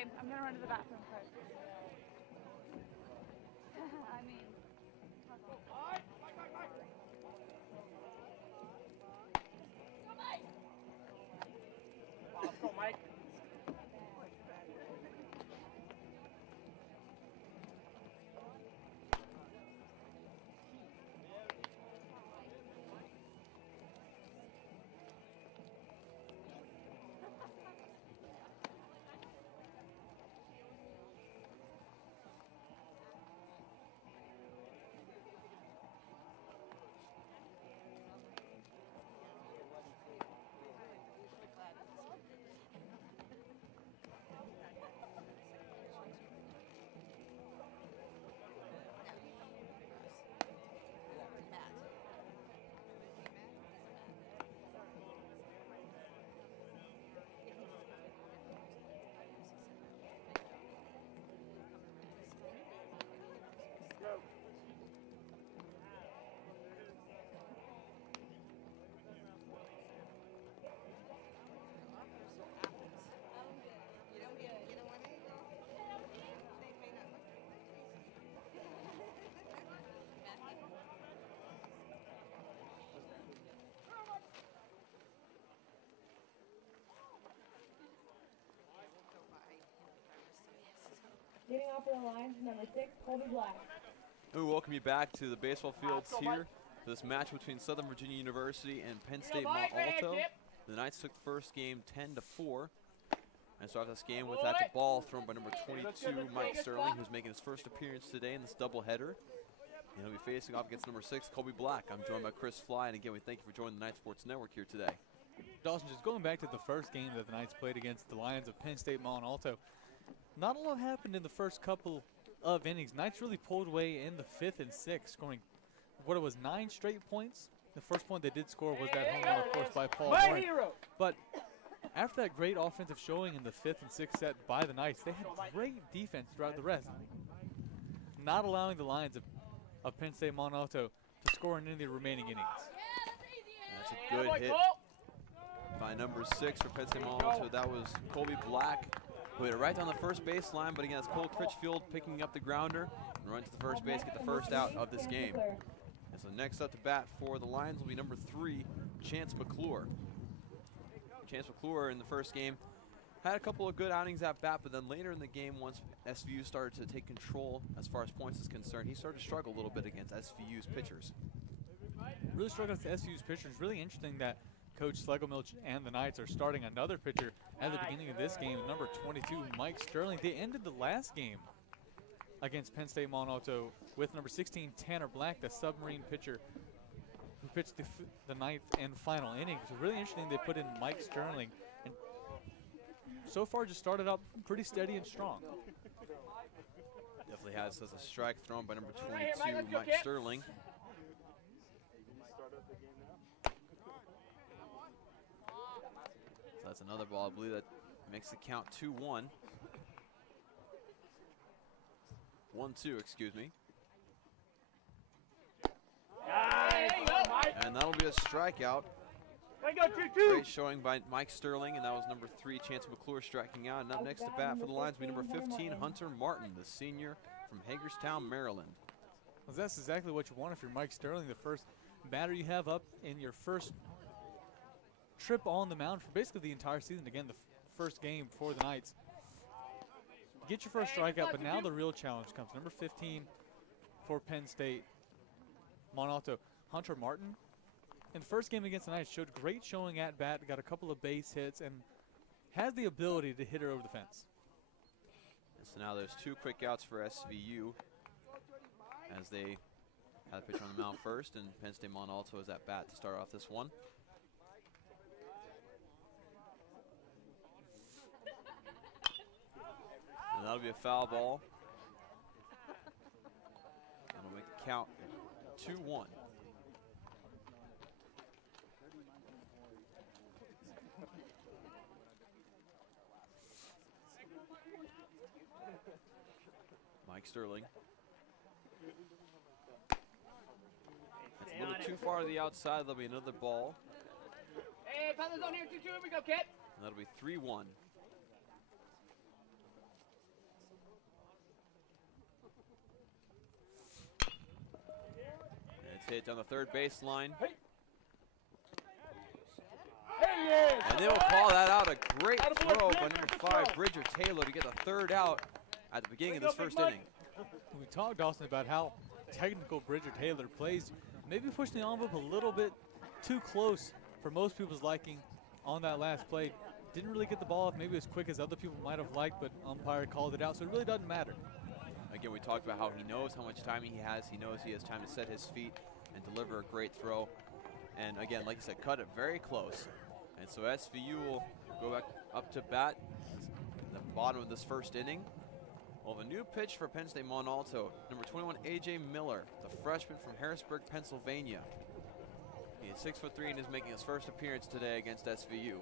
babe, I'm gonna run to the bathroom first. I mean. Let's go, Mike. Getting off of the line, number 6, Colby Black. We welcome you back to the baseball fields here for this match between Southern Virginia University and Penn State Mont Alto. The Knights took the first game 10-4. And start this game with that ball thrown by number 22, Mike Sterling, who's making his first appearance today in this doubleheader. And he'll be facing off against number 6, Colby Black. I'm joined by Chris Fly, and again, we thank you for joining the Night Sports Network here today. Dawson, just going back to the first game that the Knights played against the Lions of Penn State Mont Alto, not a lot happened in the first couple of innings. Knights really pulled away in the 5th and 6th, scoring what it was 9 straight points. The first point they did score was that home run, of course, by Paul Mont. But after that great offensive showing in the 5th and 6th set by the Knights, they had great defense throughout the rest, not allowing the Lions of Penn State Mont Alto to score in any of the remaining innings. That's a good hit by number 6 for Penn State Mont Alto. That was Colby Black, who hit it right down the first baseline, but again, it's Cole Critchfield picking up the grounder and run to the first base, get the first out of this game. And so next up to bat for the Lions will be number 3, Chance McClure. Chance McClure in the first game had a couple of good outings at bat, but then later in the game, once SVU started to take control as far as points is concerned, he started to struggle a little bit against SVU's pitchers. Really struggled against SVU's pitchers. Really interesting that Coach Schlegelmilch and the Knights are starting another pitcher at the beginning of this game, number 22, Mike Sterling. They ended the last game against Penn State Mont Alto with number 16, Tanner Black, the submarine pitcher who pitched the 9th and final inning. So really interesting they put in Mike Sterling, and so far just started up pretty steady and strong. Definitely has as a strike thrown by number 22, Mike Sterling. So that's another ball, I believe, that makes the count 2-1. 1-2, excuse me. And that'll be a strikeout. Great showing by Mike Sterling, and that was number 3, Chance McClure, striking out. And up next to bat for the Lions will be number 15, Hunter Martin, the senior from Hagerstown, Maryland. Well, that's exactly what you want if you're Mike Sterling, the first batter you have up in your first trip on the mound for basically the entire season. Again, the first game for the Knights. Get your first strikeout, but now the real challenge comes. Number 15 for Penn State Mont Alto, Hunter Martin. In the first game against the Knights, showed great showing at bat, got a couple of base hits, and has the ability to hit her over the fence. And so now there's 2 quick outs for SVU as they have the pitcher on the mound first, and Penn State Mont Alto is at bat to start off this one. And that'll be a foul ball. That'll make the count 2-1. Mike Sterling. That's a little bit too far to the outside. There'll be another ball. Hey, pound the zone here, 2-2, here we go, kid. And that'll be 3-1. hit on the third baseline. And they will call that out. A great throw by number 5, Bridger Taylor, to get the third out at the beginning of this first inning. We talked, Austin, about how technical Bridger Taylor plays. Maybe pushing the envelope a little bit too close for most people's liking on that last play. Didn't really get the ball off maybe as quick as other people might have liked, but umpire called it out, so it really doesn't matter. Again, we talked about how he knows how much time he has. He knows he has time to set his feet and deliver a great throw. And again, like you said, cut it very close. And so SVU will go back up to bat in the bottom of this first inning. We'll have a new pitch for Penn State Mont Alto. Number 21, A.J. Miller, the freshman from Harrisburg, Pennsylvania. He is 6'3" and is making his first appearance today against SVU.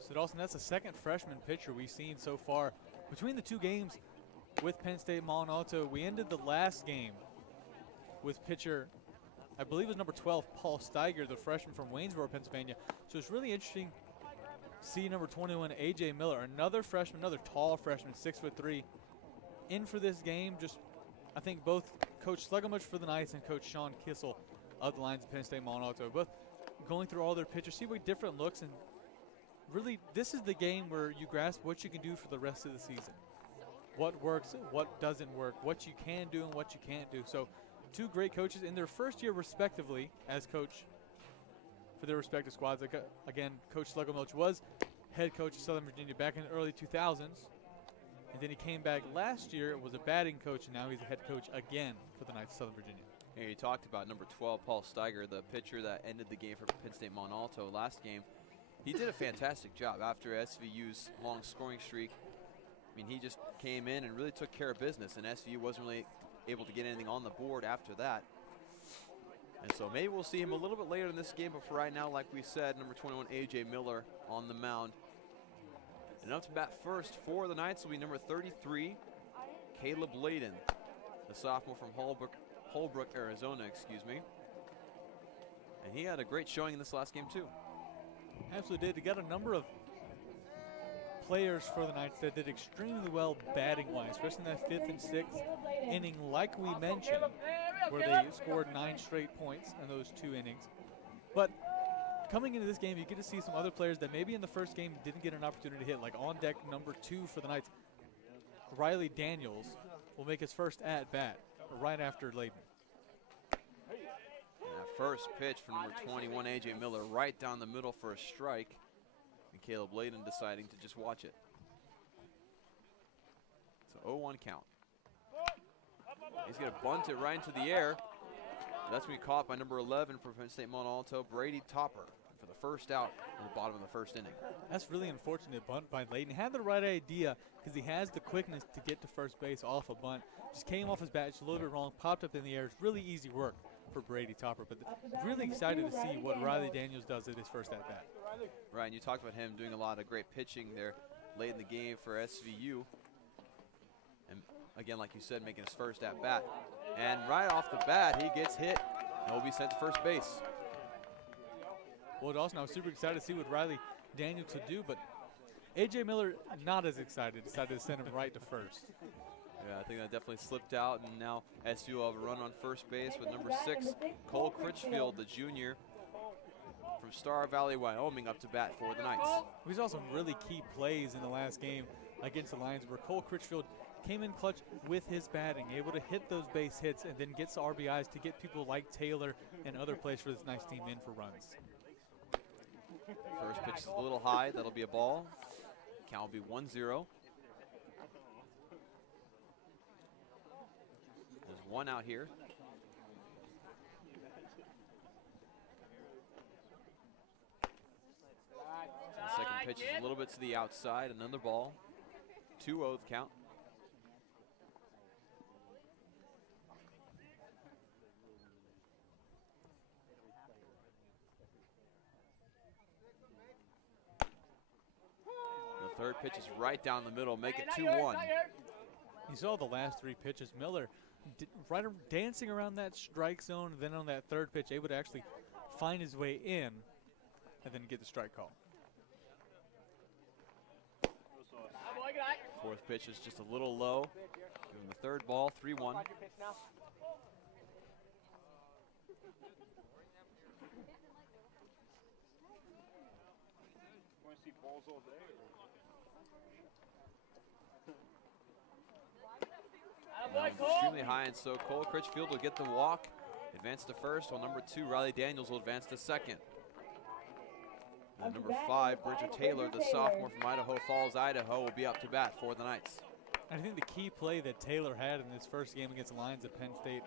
So Dawson, that's the second freshman pitcher we've seen so far. Between the two games with Penn State Mont Alto, we ended the last game with pitcher, I believe it was number 12, Paul Steiger, the freshman from Waynesboro, Pennsylvania. So it's really interesting to see number 21, A.J. Miller, another freshman, another tall freshman, 6'3", in for this game. Just, I think both Coach Slugamuch for the Knights and Coach Sean Kissel of the Lions of Penn State Mont Alto, both going through all their pitchers, see what different looks, and really this is the game where you grasp what you can do for the rest of the season. What works, what doesn't work, what you can do and what you can't do. So two great coaches in their first year respectively as coach for their respective squads. Again, Coach Slugamuch was head coach of Southern Virginia back in the early 2000s. And then he came back last year, was a batting coach, and now he's a head coach again for the Knights of Southern Virginia. Here you talked about number 12, Paul Steiger, the pitcher that ended the game for Penn State Mont Alto last game. He did a fantastic job after SVU's long scoring streak. I mean, he just came in and really took care of business, and SVU wasn't really able to get anything on the board after that. And so maybe we'll see him a little bit later in this game, but for right now, like we said, number 21, A.J. Miller on the mound. And up to bat first for the Knights will be number 33, Caleb Layden, the sophomore from Holbrook, Arizona, excuse me. And he had a great showing in this last game too. Absolutely did. He got a number of players for the Knights that did extremely well batting-wise, especially in that 5th and 6th inning, like we mentioned, where they scored 9 straight points in those 2 innings. But coming into this game, you get to see some other players that maybe in the first game didn't get an opportunity to hit, like on deck number 2 for the Knights. Riley Daniels will make his first at-bat right after Layden. That first pitch from number 21, A.J. Miller, right down the middle for a strike. And Caleb Layden deciding to just watch it. It's a 0-1 count. He's going to bunt it right into the air. That's going to be caught by number 11 for Penn State Mont Alto, Brady Topper, for the first out in the bottom of the first inning. That's really unfortunate bunt by Layden. He had the right idea because he has the quickness to get to first base off a bunt. Just came off his bat just a little bit wrong, popped up in the air. It's really easy work for Brady Topper, but really excited to see what Riley Daniels does at his first at-bat. Right, and you talked about him doing a lot of great pitching there late in the game for SVU. And again, like you said, making his first at-bat. And right off the bat, he gets hit and will be sent to first base. Well, Dawson, I was super excited to see what Riley Daniels would do, but A.J. Miller, not as excited, decided to send him right to first. Yeah, I think that definitely slipped out, and now SVU will have a run on first base with number 6, Cole Critchfield, the junior from Star Valley, Wyoming, up to bat for the Knights. We saw some really key plays in the last game against the Lions where Cole Critchfield came in clutch with his batting, able to hit those base hits and then gets the RBIs to get people like Taylor and other players for this nice team in for runs. First pitch is a little high. That'll be a ball. Count will be 1-0. There's one out here. The second pitch is a little bit to the outside. Another ball. 2-0 count. The third pitch is right down the middle. Make it 2-1. You saw the last 3 pitches. Miller dancing around that strike zone, then on that third pitch, able to actually find his way in and then get the strike call. Fourth pitch is just a little low. Giving the third ball, 3-1. Want to see balls all day? Extremely high, and so Cole Critchfield will get the walk, advance to first, while number 2, Riley Daniels, will advance to second. And number 5, Bridger Taylor, the sophomore from Idaho Falls, Idaho, will be up to bat for the Knights. I think the key play that Taylor had in his first game against the Lions at Penn State,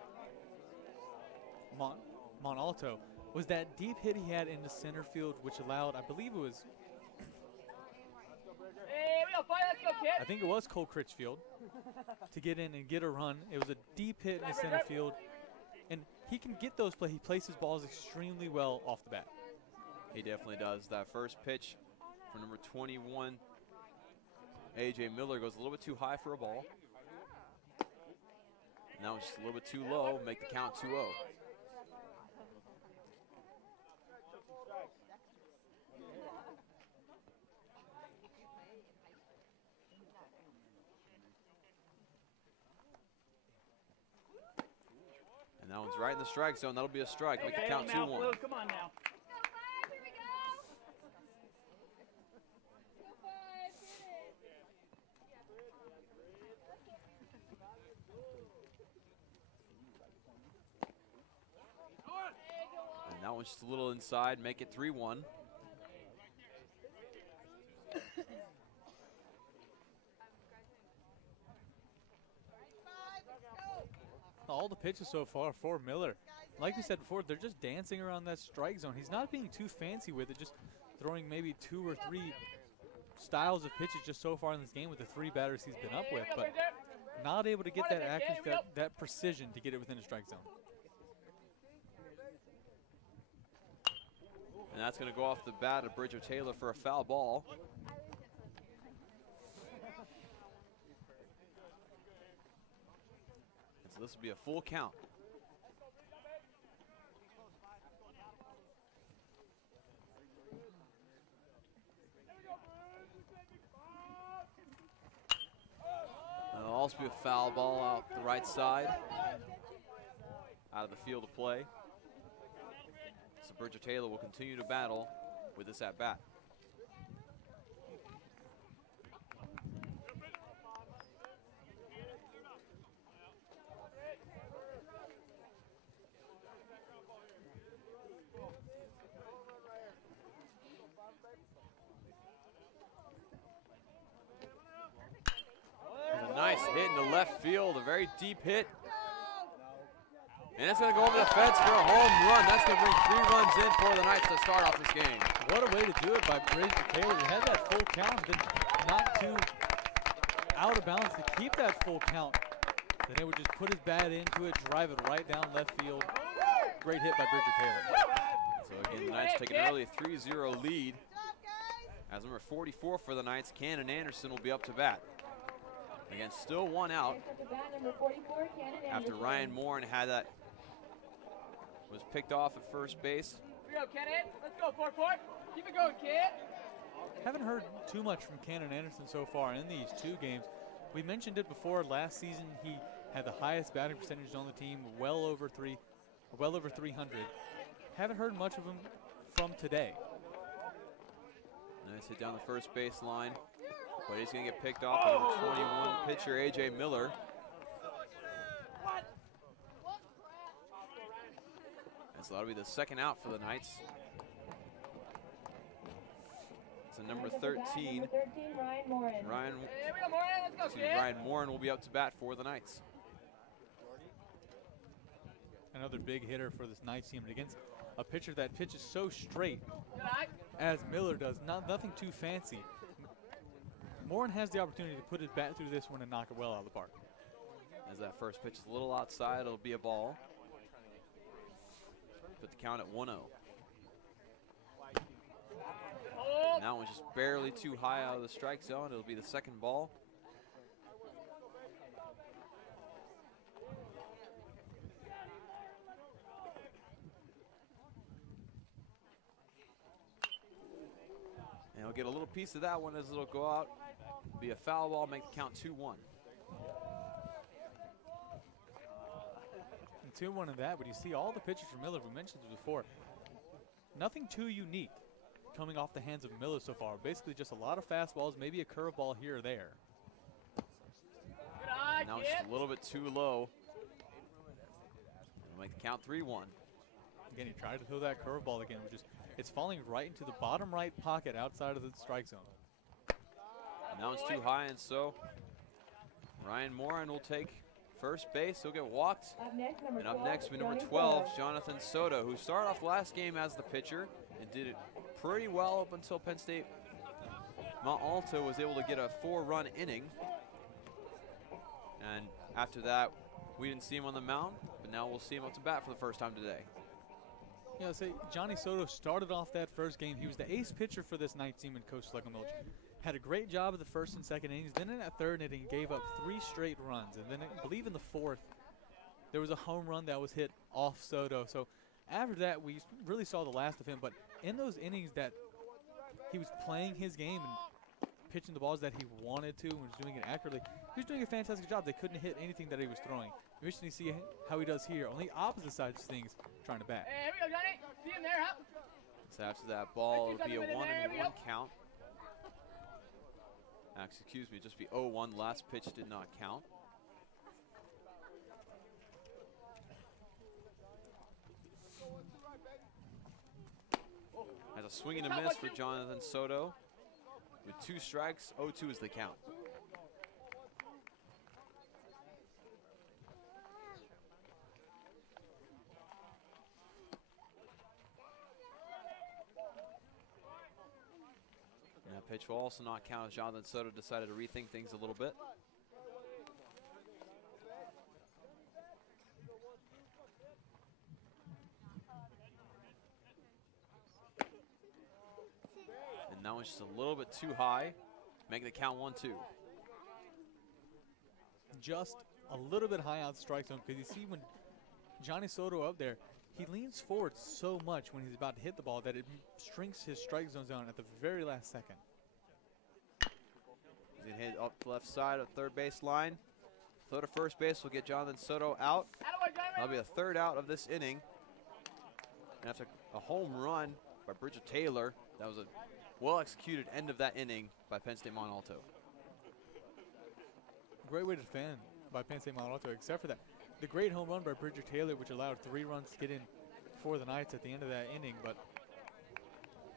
Mont Alto, was that deep hit he had into center field, which allowed, I believe it was, I think it was Cole Critchfield, to get in and get a run. It was a deep hit in the center field, and he can get those plays. He places balls extremely well off the bat. He definitely does. That first pitch for number 21, A.J. Miller, goes a little bit too high for a ball. And that was just a little bit too low, make the count 2-0. And that one's right in the strike zone. That'll be a strike. Make the count 2-1. Come on now. And that one's just a little inside. Make it 3-1. All the pitches so far for Miller, like we said before, they're just dancing around that strike zone. He's not being too fancy with it, just throwing maybe 2 or 3 styles of pitches just so far in this game with the 3 batters he's been up with, but not able to get that accuracy, that precision to get it within the strike zone. And that's going to go off the bat of Bridger Taylor for a foul ball. And so this will be a full count. It'll also be a foul ball out the right side, out of the field of play. So Bridger Taylor will continue to battle with this at bat. There's a nice hit into left field, a very deep hit. And it's going to go over the fence for a home run. That's going to bring 3 runs in for the Knights to start off this game. What a way to do it by Bridger Taylor. He had that full count, then not too out of bounds to keep that full count. Then it would just put his bat into it, drive it right down left field. Great hit by Bridger Taylor. So again, the Knights take an early 3-0 lead. As number 44 for the Knights, Cannon Anderson, will be up to bat. Again, still 1 out after Ryan Morin had that, was picked off at first base. Here we go, Kenneth. Let's go, Port. Keep it going, kid. Haven't heard too much from Cannon Anderson so far in these 2 games. We mentioned it before. Last season, he had the highest batting percentage on the team, well over 300. Haven't heard much of him from today. Nice hit down the first base line, but he's going to get picked off by number 21 pitcher A.J. Miller. And so that'll be the second out for the Knights. It's a number 13. Ryan Morin. Ryan Morin will be up to bat for the Knights. Another big hitter for this Knights team, and against a pitcher that pitches so straight as Miller does, nothing too fancy. Morin has the opportunity to put his bat through this one and knock it well out of the park. As that first pitch is a little outside, it'll be a ball. Put the count at 1-0. And that one's just barely too high out of the strike zone. It'll be the second ball. And he'll get a little piece of that one as it'll go out. Be a foul ball, make the count 2-1. 2-1 in that, but you see all the pitches from Miller. We mentioned it before. Nothing too unique coming off the hands of Miller so far. Basically just a lot of fastballs, maybe a curveball here or there. Now it's just a little bit too low. Make the count 3-1. Again, he tried to throw that curveball again, which is it's falling right into the bottom right pocket outside of the strike zone. And that one's too high, and so Ryan Moran will take first base. He'll get walked. And up next will be number 12, Jonathan Soto, who started off last game as the pitcher and did it pretty well up until Penn State Mont Alto was able to get a 4-run inning. And after that, we didn't see him on the mound, but now we'll see him up to bat for the first time today. Yeah, say Johnny Soto started off that first game. He was the ace pitcher for this Knights team, and Coach Schleckelmilch had a great job of the first and second innings. Then in that third inning, gave up 3 straight runs. And then I believe in the fourth, there was a home run that was hit off Soto. So after that, we really saw the last of him. But in those innings that he was playing his game and pitching the balls that he wanted to and was doing it accurately, he was doing a fantastic job. They couldn't hit anything that he was throwing. You're interested to see how he does here. On the opposite side of things, trying to bat. Hey, here we go, Johnny. See him there, huh? So after that ball, it'll be a 1-1 count. Excuse me, just be 0-1. Last pitch did not count. Has a swing and a miss for Jonathan Soto. With 2 strikes, 0-2 is the count. That pitch will also not count as Jonathan Soto decided to rethink things a little bit. And that one's just a little bit too high, making the count 1-2. Just a little bit high out the strike zone, because you see when Johnny Soto up there, he leans forward so much when he's about to hit the ball that it shrinks his strike zone down at the very last second. He's going to hit up the left side of third base line. Throw to first base will get Jonathan Soto out. That'll be a third out of this inning. And after a home run by Bridget Taylor, that was a well-executed end of that inning by Penn State Mont Alto. Great way to defend by Penn State Mont Alto, except for that. The great home run by Bridget Taylor, which allowed 3 runs to get in for the Knights at the end of that inning. But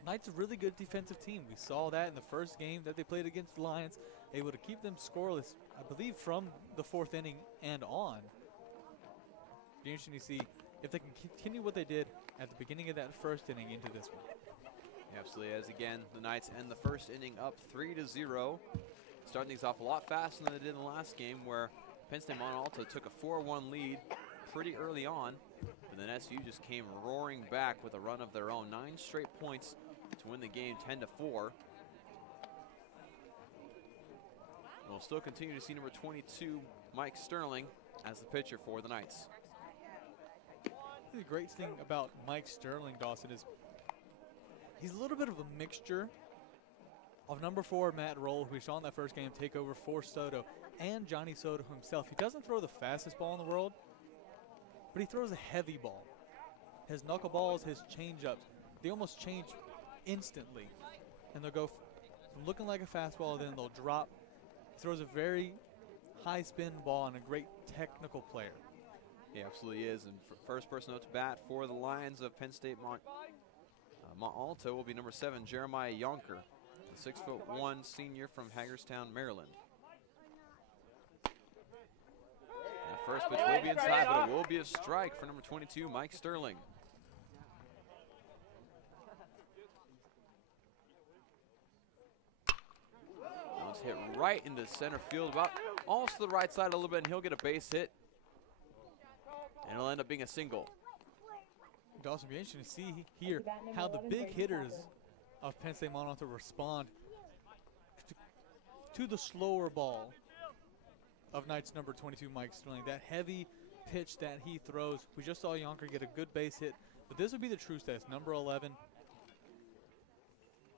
Knights a really good defensive team. We saw that in the first game that they played against the Lions, able to keep them scoreless, I believe, from the 4th inning and on. Be interesting to see if they can continue what they did at the beginning of that first inning into this one. Absolutely, as again, the Knights end the first inning up 3-0. Starting things off a lot faster than they did in the last game, where Penn State Mont Alto took a 4-1 lead pretty early on, but then SU just came roaring back with a run of their own. 9 straight points to win the game 10-4. We'll still continue to see number 22, Mike Sterling, as the pitcher for the Knights. The great thing about Mike Sterling, Dawson, is he's a little bit of a mixture of number 4, Matt Roll, who we saw in that first game take over for Soto, and Johnny Soto himself. He doesn't throw the fastest ball in the world, but he throws a heavy ball. His knuckleballs, his changeups, they almost change instantly. And they'll go from looking like a fastball, then they'll drop. He throws a very high spin ball and a great technical player. He absolutely is. And first person up to bat for the Lions of Penn State Mont Alto will be number 7, Jeremiah Yonker, the 6'1" senior from Hagerstown, Maryland. That first pitch will be inside, but it will be a strike for number 22, Mike Sterling. That one's hit right into center field, about almost to the right side a little bit, and he'll get a base hit. And it'll end up being a single. It'll also be interesting to see here how the big hitters of Penn State Mont Alto respond to the slower ball of Knights number 22, Mike Sterling. That heavy pitch that he throws. We just saw Yonker get a good base hit, but this would be the true test. Number 11,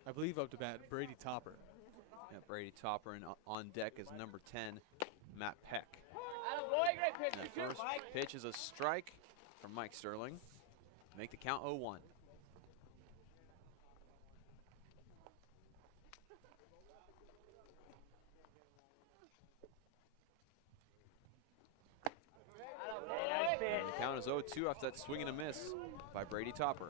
I believe up to bat, Brady Topper. Yeah, Brady Topper, and on deck is number 10, Matt Peck. Boy, great pitch. And the first pitch is a strike, from Mike Sterling. Make the count 0-1. And the count is 0-2 after that swing and a miss by Brady Topper.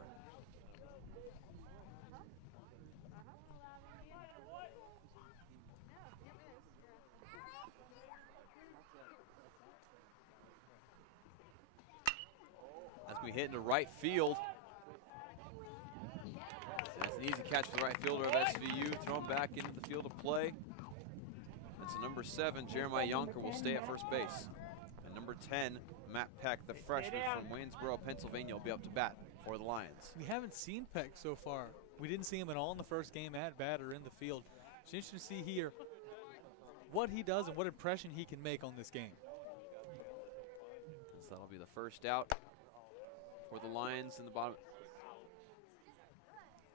That's going to be hit into right field. That's an easy catch for the right fielder of SVU. Thrown back into the field of play. That's number 7, Jeremiah Yonker, will stay at first base. And number 10, Matt Peck, the freshman from Waynesboro, Pennsylvania, will be up to bat for the Lions. We haven't seen Peck so far. We didn't see him at all in the first game at bat or in the field. It's interesting to see here what he does and what impression he can make on this game. So that'll be the first out for the Lions in the bottom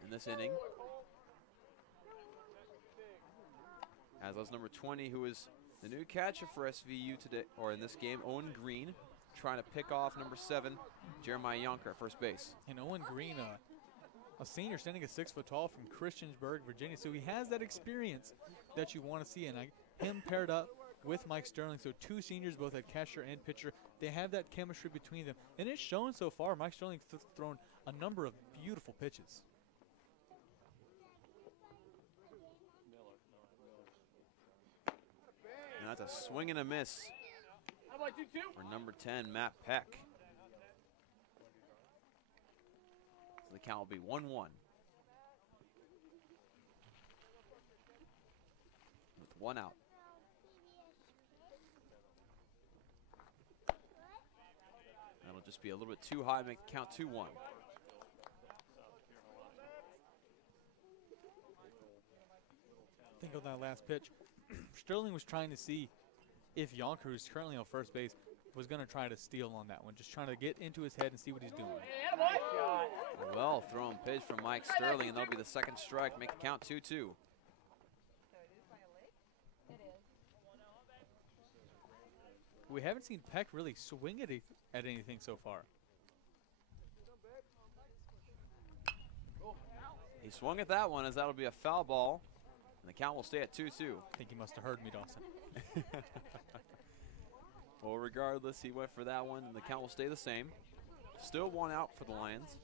in this inning. As was number 20, who is the new catcher for SVU today, or in this game, Owen Green, trying to pick off number 7, Jeremiah Yonker at first base. And Owen Green, a senior standing at 6 foot tall from Christiansburg, Virginia. So he has that experience that you want to see. And him paired up with Mike Sterling. So 2 seniors, both at catcher and pitcher. They have that chemistry between them. And it's shown so far. Mike Sterling thrown a number of beautiful pitches. And that's a swing and a miss for number 10, Matt Peck. So the count will be 1-1. With 1 out. That'll just be a little bit too high, make the count 2-1. Think of that last pitch. Sterling was trying to see if Yonker, who's currently on first base, was going to try to steal on that one. Just trying to get into his head and see what he's doing. A well thrown pitch from Mike Sterling, and that'll be the second strike, make the count 2-2. We haven't seen Peck really swing at anything so far. He swung at that one, as that'll be a foul ball, and the count will stay at 2-2. I think he must have heard me, Dawson. Well, regardless, he went for that one, and the count will stay the same. Still 1 out for the Lions.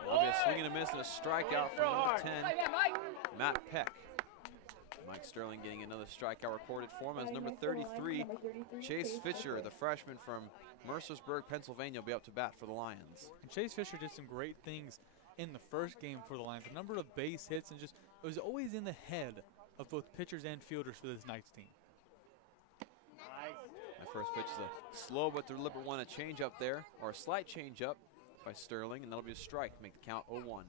That'll be a swing and a miss and a strikeout from number 10, Matt Peck. Mike Sterling getting another strikeout recorded for him as number 33, Chase Fisher, the freshman from Mercersburg, Pennsylvania, will be up to bat for the Lions. And Chase Fisher did some great things in the first game for the Lions. A number of base hits, and just it was always in the head of both pitchers and fielders for this Knights team. That first pitch is a slow but deliberate one, a change up there, or a slight change up by Sterling, and that'll be a strike, make the count 0-1.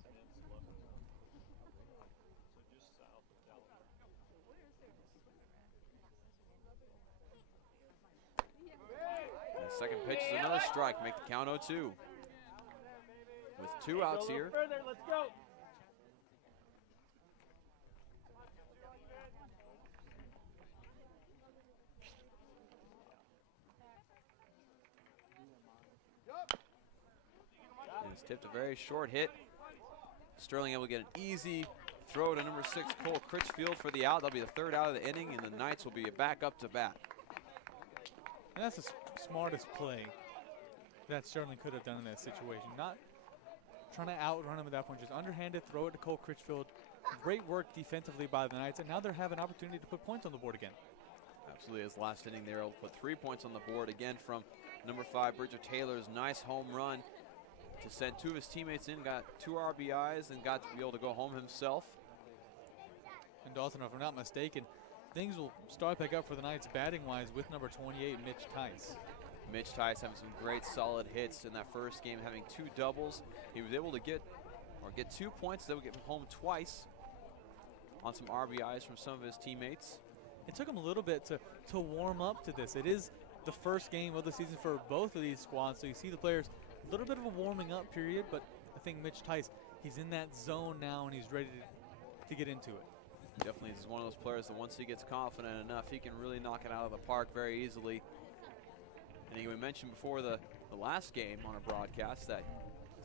And the second pitch is another strike, make the count 0-2. With 2 outs here. Let's go. It's tipped a very short hit. Sterling able to get an easy throw to number 6, Cole Critchfield, for the out. That'll be the 3rd out of the inning, and the Knights will be back up to bat. And that's the smartest play that Sterling could have done in that situation. Not trying to outrun him at that point, just underhanded, throw it to Cole Critchfield. Great work defensively by the Knights, and now they have an opportunity to put points on the board again. Absolutely, his last inning there, will put 3 points on the board again from number 5, Bridger Taylor's nice home run to send 2 of his teammates in, got 2 RBIs, and got to be able to go home himself. And Dawson, if I'm not mistaken, things will start back up for the Knights batting-wise with number 28, Mitch Tice. Mitch Tice having some great solid hits in that first game, having 2 doubles. He was able to get 2 points that would get him home twice on some RBIs from some of his teammates. It took him a little bit to warm up to this. It is the first game of the season for both of these squads, so you see the players a little bit of a warming up period, but I think Mitch Tice he's in that zone now and he's ready to get into it. Definitely is one of those players that once he gets confident enough, he can really knock it out of the park very easily. And we mentioned before the last game on our broadcast that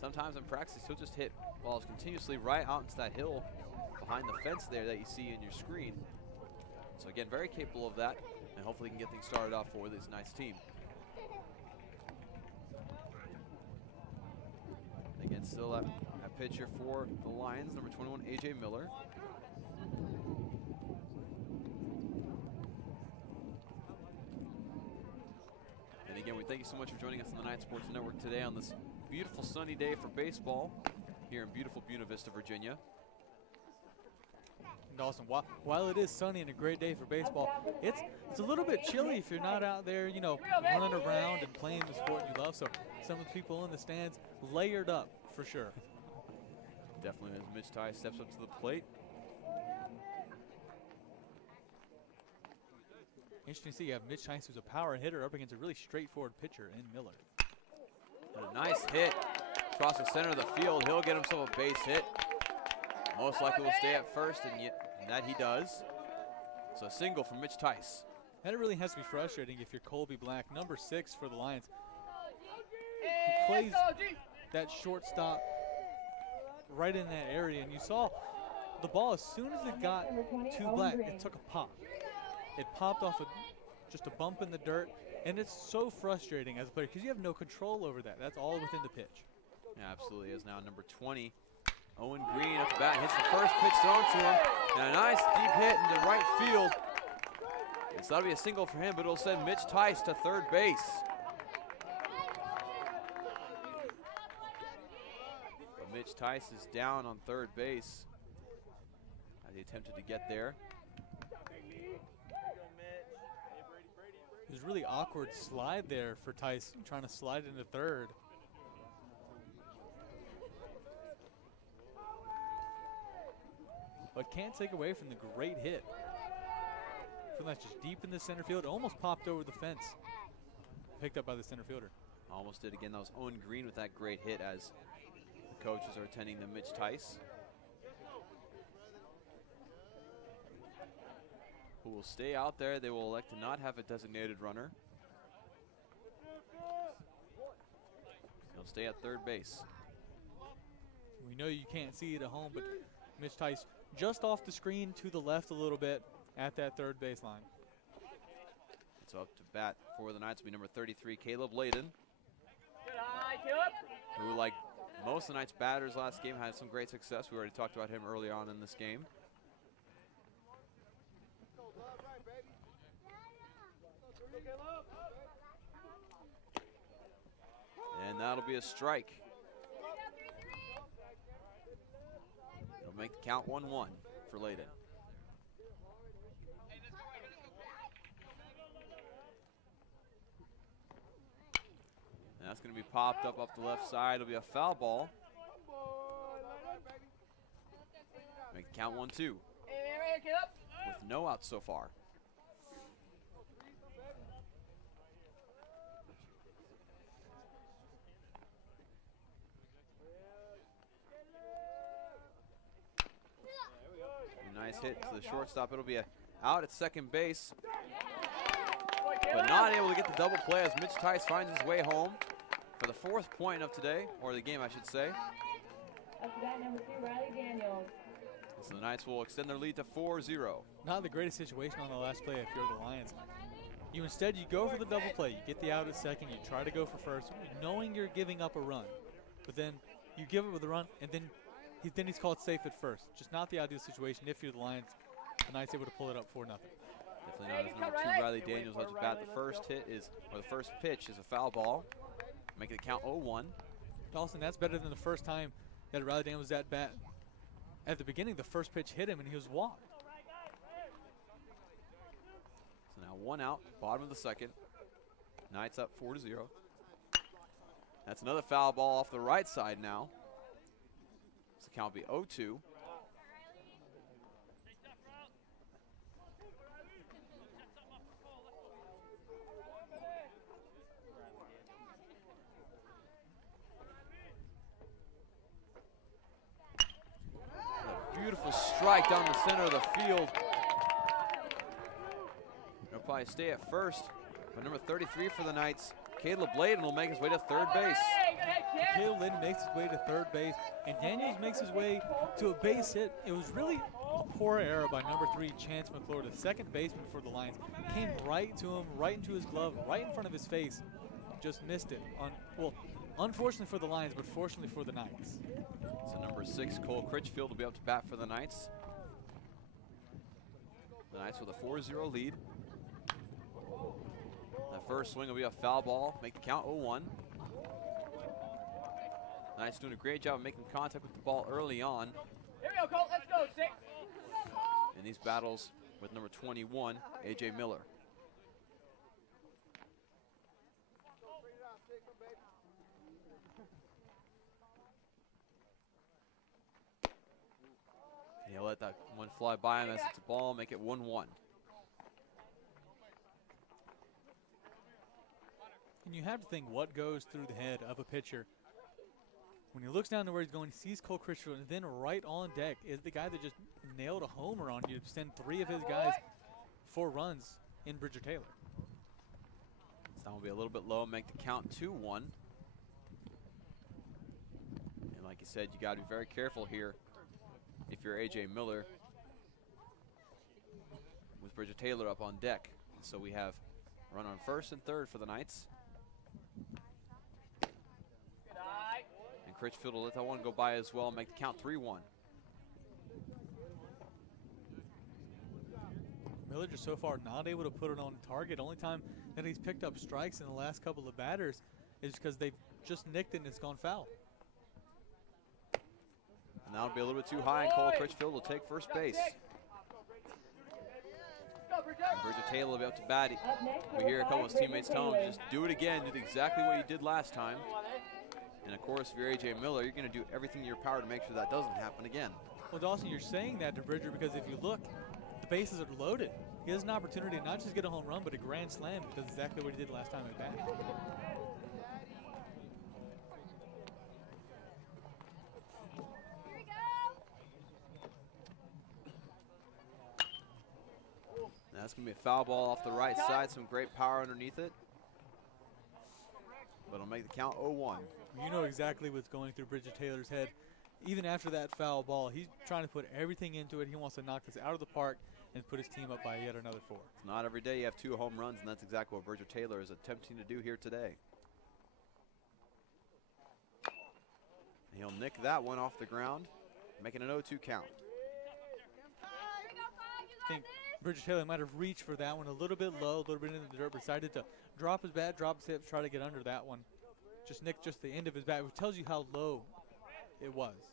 sometimes in practice he'll just hit balls continuously right out into that hill behind the fence there that you see in your screen. So again, very capable of that, and hopefully he can get things started off for this nice team. Again, still at pitcher for the Lions, number 21, A.J. Miller. And again, we thank you so much for joining us on the Night Sports Network today on this beautiful sunny day for baseball here in beautiful Buena Vista, Virginia. Dawson, while it is sunny and a great day for baseball, it's a little bit chilly if you're not out there, you know, running around and playing the sport you love. So some of the people in the stands layered up for sure. Definitely as Mitch Ty steps up to the plate. Interesting to see you have Mitch Tice, who's a power hitter, up against a really straightforward pitcher in Miller. And a nice hit across the center of the field. He'll get himself a base hit. Most likely will stay at first, and that he does. So a single from Mitch Tice. That really has to be frustrating if you're Colby Black, number 6 for the Lions, who plays that shortstop right in that area. And you saw the ball, as soon as it got to Black, it took a pop. It popped off just a bump in the dirt, and it's so frustrating as a player because you have no control over that. That's all within the pitch. Yeah, absolutely is. Now number 20, Owen Green up the bat, hits the first pitch thrown to him, and a nice deep hit into right field. It's got to be a single for him, but it'll send Mitch Tice to third base. But Mitch Tice is down on third base as he attempted to get there. It was a really awkward slide there for Tice, trying to slide into third. But can't take away from the great hit. From that's just deep in the center field. It almost popped over the fence. Picked up by the center fielder. Almost did again. That was Owen Green with that great hit as the coaches are attending to Mitch Tice, who will stay out there. They will elect to not have a designated runner. He'll stay at third base. We know you can't see it at home, but Mitch Tice just off the screen to the left a little bit at that third baseline. So up to bat for the Knights will be number 33, Caleb Layden, who, like most of the Knights batters last game, had some great success. We already talked about him early on in this game. And that'll be a strike. It'll make the count 1-1 for Layden. And that's going to be popped up the left side. It'll be a foul ball. Make the count 1-2. With no outs so far. Nice hit to the shortstop. It'll be out at second base, but not able to get the double play as Mitch Tice finds his way home for the 4th point of today, or the game I should say. Up to bat number 2, Riley Daniels. So the Knights will extend their lead to 4-0. Not the greatest situation on the last play if you're the Lions. You go for the double play. You get the out at second. You try to go for first, knowing you're giving up a run. But then you give it with a run, and then he's called safe at first. Just not the ideal situation if you're the Lions. The Knights able to pull it up 4-0. Definitely not as number 2, Riley Daniels, up to bat. The first pitch is a foul ball, making it count 0-1. Dawson, that's better than the first time that Riley Daniels was at bat. At the beginning, the first pitch hit him and he was walked. So now 1 out, bottom of the 2nd. Knights up 4-0. That's another foul ball off the right side now. So the count will be 0-2. beautiful strike down the center of the field. He'll probably stay at first. But number 33 for the Knights, Caleb Layden, will make his way to third base. Caleb Layden makes his way to third base, and Daniels makes his way to a base hit. It was really a poor error by number 3, Chance McClure, the second baseman for the Lions. Came right to him, right into his glove, right in front of his face. Just missed it. Well, unfortunately for the Lions, but fortunately for the Knights. So number 6, Cole Critchfield, will be up to bat for the Knights. The Knights with a 4-0 lead. That first swing will be a foul ball, make the count 0-1. Knights doing a great job of making contact with the ball early on. Here we go, Colt. Let's go, 6. In these battles with number 21, A.J. Miller. He'll let that one fly by him as it's a ball, make it 1-1. And you have to think what goes through the head of a pitcher when he looks down to where he's going, he sees Cole Critchfield, and then right on deck is the guy that just nailed a homer on you to send 3 of his guys 4 runs in Bridger Taylor. This time will be a little bit low, make the count 2-1. And like you said, you got to be very careful here if you're A.J. Miller with Bridger Taylor up on deck. So we have a run on first and third for the Knights. And Critchfield will let that one go by as well, make the count 3-1. Miller just so far not able to put it on target. Only time that he's picked up strikes in the last couple of batters is because they've just nicked it and it's gone foul. And that'll be a little bit too high, and Cole Critchfield will take first base. And Bridger Taylor will be up to bat. We hear a couple of his teammates tell him, just do it again, do exactly what you did last time. And of course, if you're A.J. Miller, you're going to do everything in your power to make sure that doesn't happen again. Well, Dawson, you're saying that to Bridger because if you look, the bases are loaded. He has an opportunity to not just get a home run, but a grand slam. He does exactly what he did last time at bat. That's going to be a foul ball off the right side. Some great power underneath it. But it'll make the count 0-1. You know exactly what's going through Bridger Taylor's head. Even after that foul ball, he's trying to put everything into it. He wants to knock this out of the park and put his team up by yet another 4. It's not every day you have 2 home runs, and that's exactly what Bridger Taylor is attempting to do here today. And he'll nick that one off the ground, making an 0-2 count. I think Bridger Taylor might have reached for that one a little bit low, a little bit into the dirt, but decided to drop his bat, drop his hips, try to get under that one. Just nicked just the end of his bat, which tells you how low it was.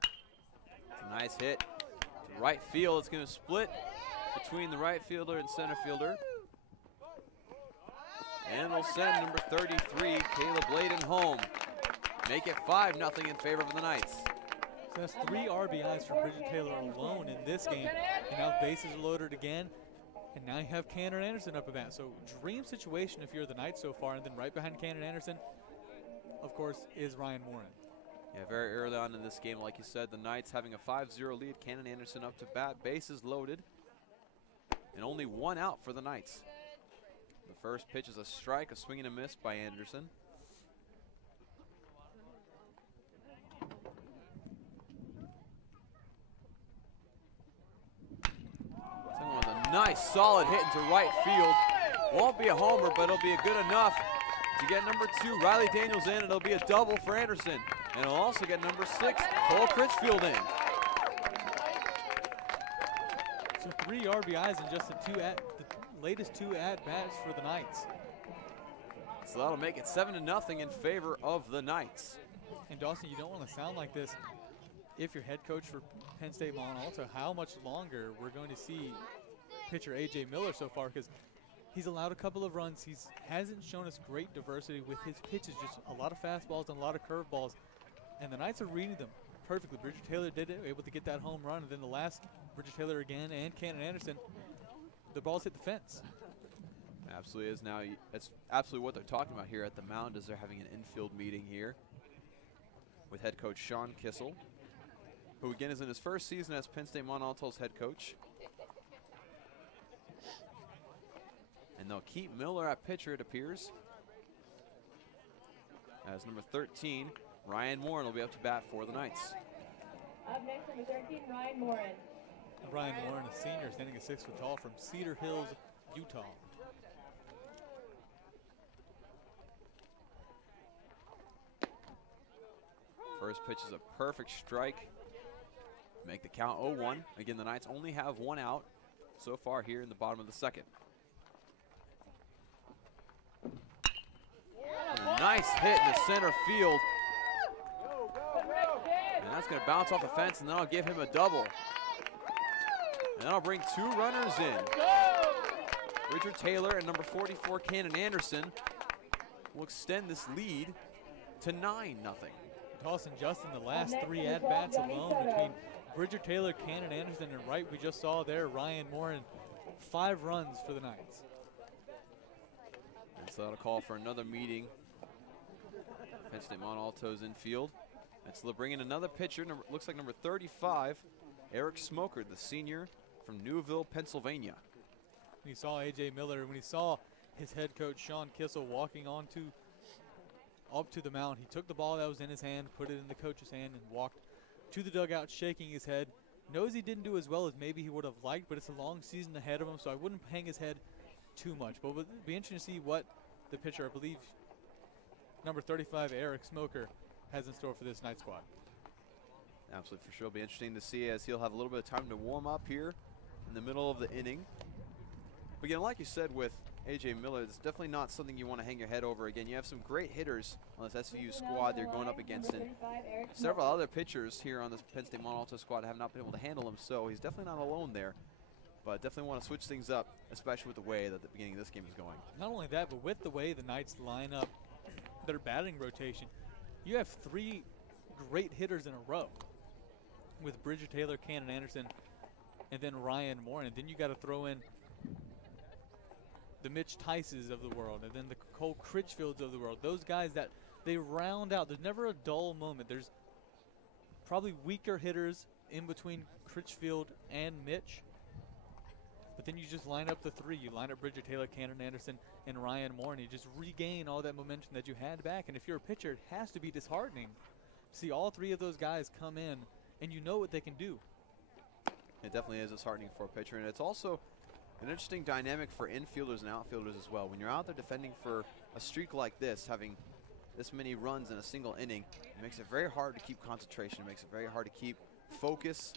It's a nice hit to right field. It's going to split between the right fielder and center fielder. And we'll send number 33, Caleb Layden, home. Make it 5-0 in favor of the Knights. So that's 3 RBIs for Bridger Taylor alone in this game. And now the bases are loaded again. And now you have Cannon Anderson up at bat. So dream situation if you're the Knights so far. And then right behind Cannon Anderson, of course, is Ryan Warren. Yeah, very early on in this game, like you said, the Knights having a 5-0 lead. Cannon Anderson up to bat, bases loaded. And only 1 out for the Knights. The first pitch is a strike, a swing and a miss by Anderson. Second one's a nice, solid hit into right field. Won't be a homer, but it'll be a good enough to get number 2, Riley Daniels, in, and it'll be a double for Anderson. And it'll also get number 6, Cole Critchfield, in. So 3 RBIs in just the latest 2 at-bats for the Knights. So that'll make it 7-0 in favor of the Knights. And Dawson, you don't want to sound like this if you're head coach for Penn State Mont Alto, how much longer we're going to see pitcher A.J. Miller so far, because he's allowed a couple of runs. He hasn't shown us great diversity with his pitches, just a lot of fastballs and a lot of curveballs. And the Knights are reading them perfectly. Bridger Taylor did it, able to get that home run. And then the last, Bridger Taylor again and Cannon Anderson, the balls hit the fence. Absolutely is. Now, that's absolutely what they're talking about here at the mound, is they're having an infield meeting here. with head coach Sean Kissel, who again is in his first season as Penn State Mont Alto's head coach. And they'll keep Miller at pitcher, it appears, as number 13, Ryan Morin, will be up to bat for the Knights. Up next, number 13, Ryan Morin. Ryan Morin, a senior, standing at 6 foot tall from Cedar Hills, Utah. First pitch is a perfect strike. Make the count 0-1. Again, the Knights only have one out so far here in the bottom of the second. And a nice hit in the center field. And that's going to bounce off the fence, and then I'll give him a double. And that'll bring 2 runners in. Richard Taylor and number 44, Cannon Anderson, will extend this lead to 9-0. Dawson Justin, the last 3 at-bats alone between Bridger Taylor, Cannon Anderson, and right we just saw there, Ryan Morin, 5 runs for the Knights. And so that'll call for another meeting. Penn State Mont Alto's infield. And so they'll bring in another pitcher, looks like number 35, Eric Smoker, the senior from Newville, Pennsylvania. When he saw A.J. Miller, when he saw his head coach Sean Kissel walking up to the mound, he took the ball that was in his hand, put it in the coach's hand, and walked to the dugout shaking his head. Knows he didn't do as well as maybe he would have liked, but it's a long season ahead of him, so I wouldn't hang his head too much. But it would be interesting to see what the pitcher, I believe, number 35, Eric Smoker, has in store for this Knight squad. Absolutely, for sure. It'll be interesting to see as he'll have a little bit of time to warm up here in the middle of the inning. But again, like you said with A.J. Miller, it's definitely not something you want to hang your head over. Again, you have some great hitters on this SVU squad they're going up against, and several other pitchers here on this Penn State Mont Alto squad have not been able to handle him, so he's definitely not alone there. But definitely want to switch things up, especially with the way that the beginning of this game is going. Not only that, but with the way the Knights line up their batting rotation, you have 3 great hitters in a row with Bridger Taylor, Cannon Anderson, and then Ryan Morin. And then you got to throw in the Mitch Tices of the world, and then the Cole Critchfields of the world. Those guys that they round out. There's never a dull moment. There's probably weaker hitters in between Critchfield and Mitch. But then you just line up the 3. You line up Bridger Taylor, Cannon Anderson, and Ryan Morin. You just regain all that momentum that you had back. And if you're a pitcher, it has to be disheartening to see all 3 of those guys come in, and you know what they can do. It definitely is disheartening for a pitcher, and it's also an interesting dynamic for infielders and outfielders as well. When you're out there defending for a streak like this, having this many runs in a single inning, it makes it very hard to keep concentration. It makes it very hard to keep focus.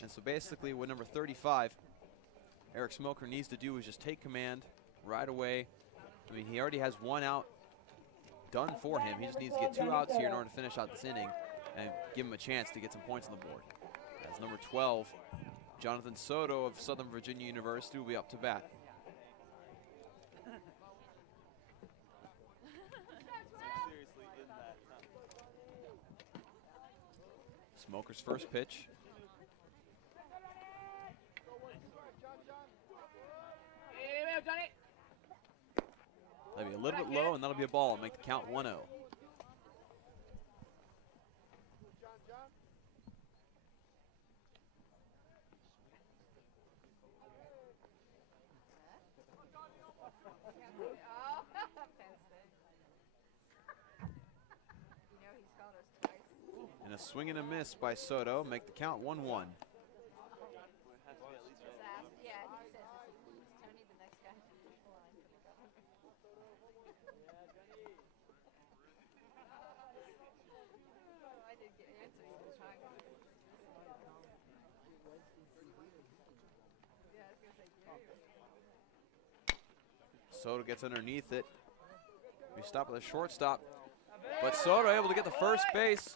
And so basically what number 35, Eric Smoker, needs to do is just take command right away. I mean, he already has 1 out done for him. He just needs to get 2 outs here in order to finish out this inning and give him a chance to get some points on the board. As number 12, Jonathan Soto of Southern Virginia University, will be up to bat. Smoker's first pitch. That'll be a little bit low, and that'll be a ball. Make the count 1-0. And a swing and a miss by Soto. Make the count 1-1. Soto gets underneath it. We stop at the shortstop, but Soto able to get the first base.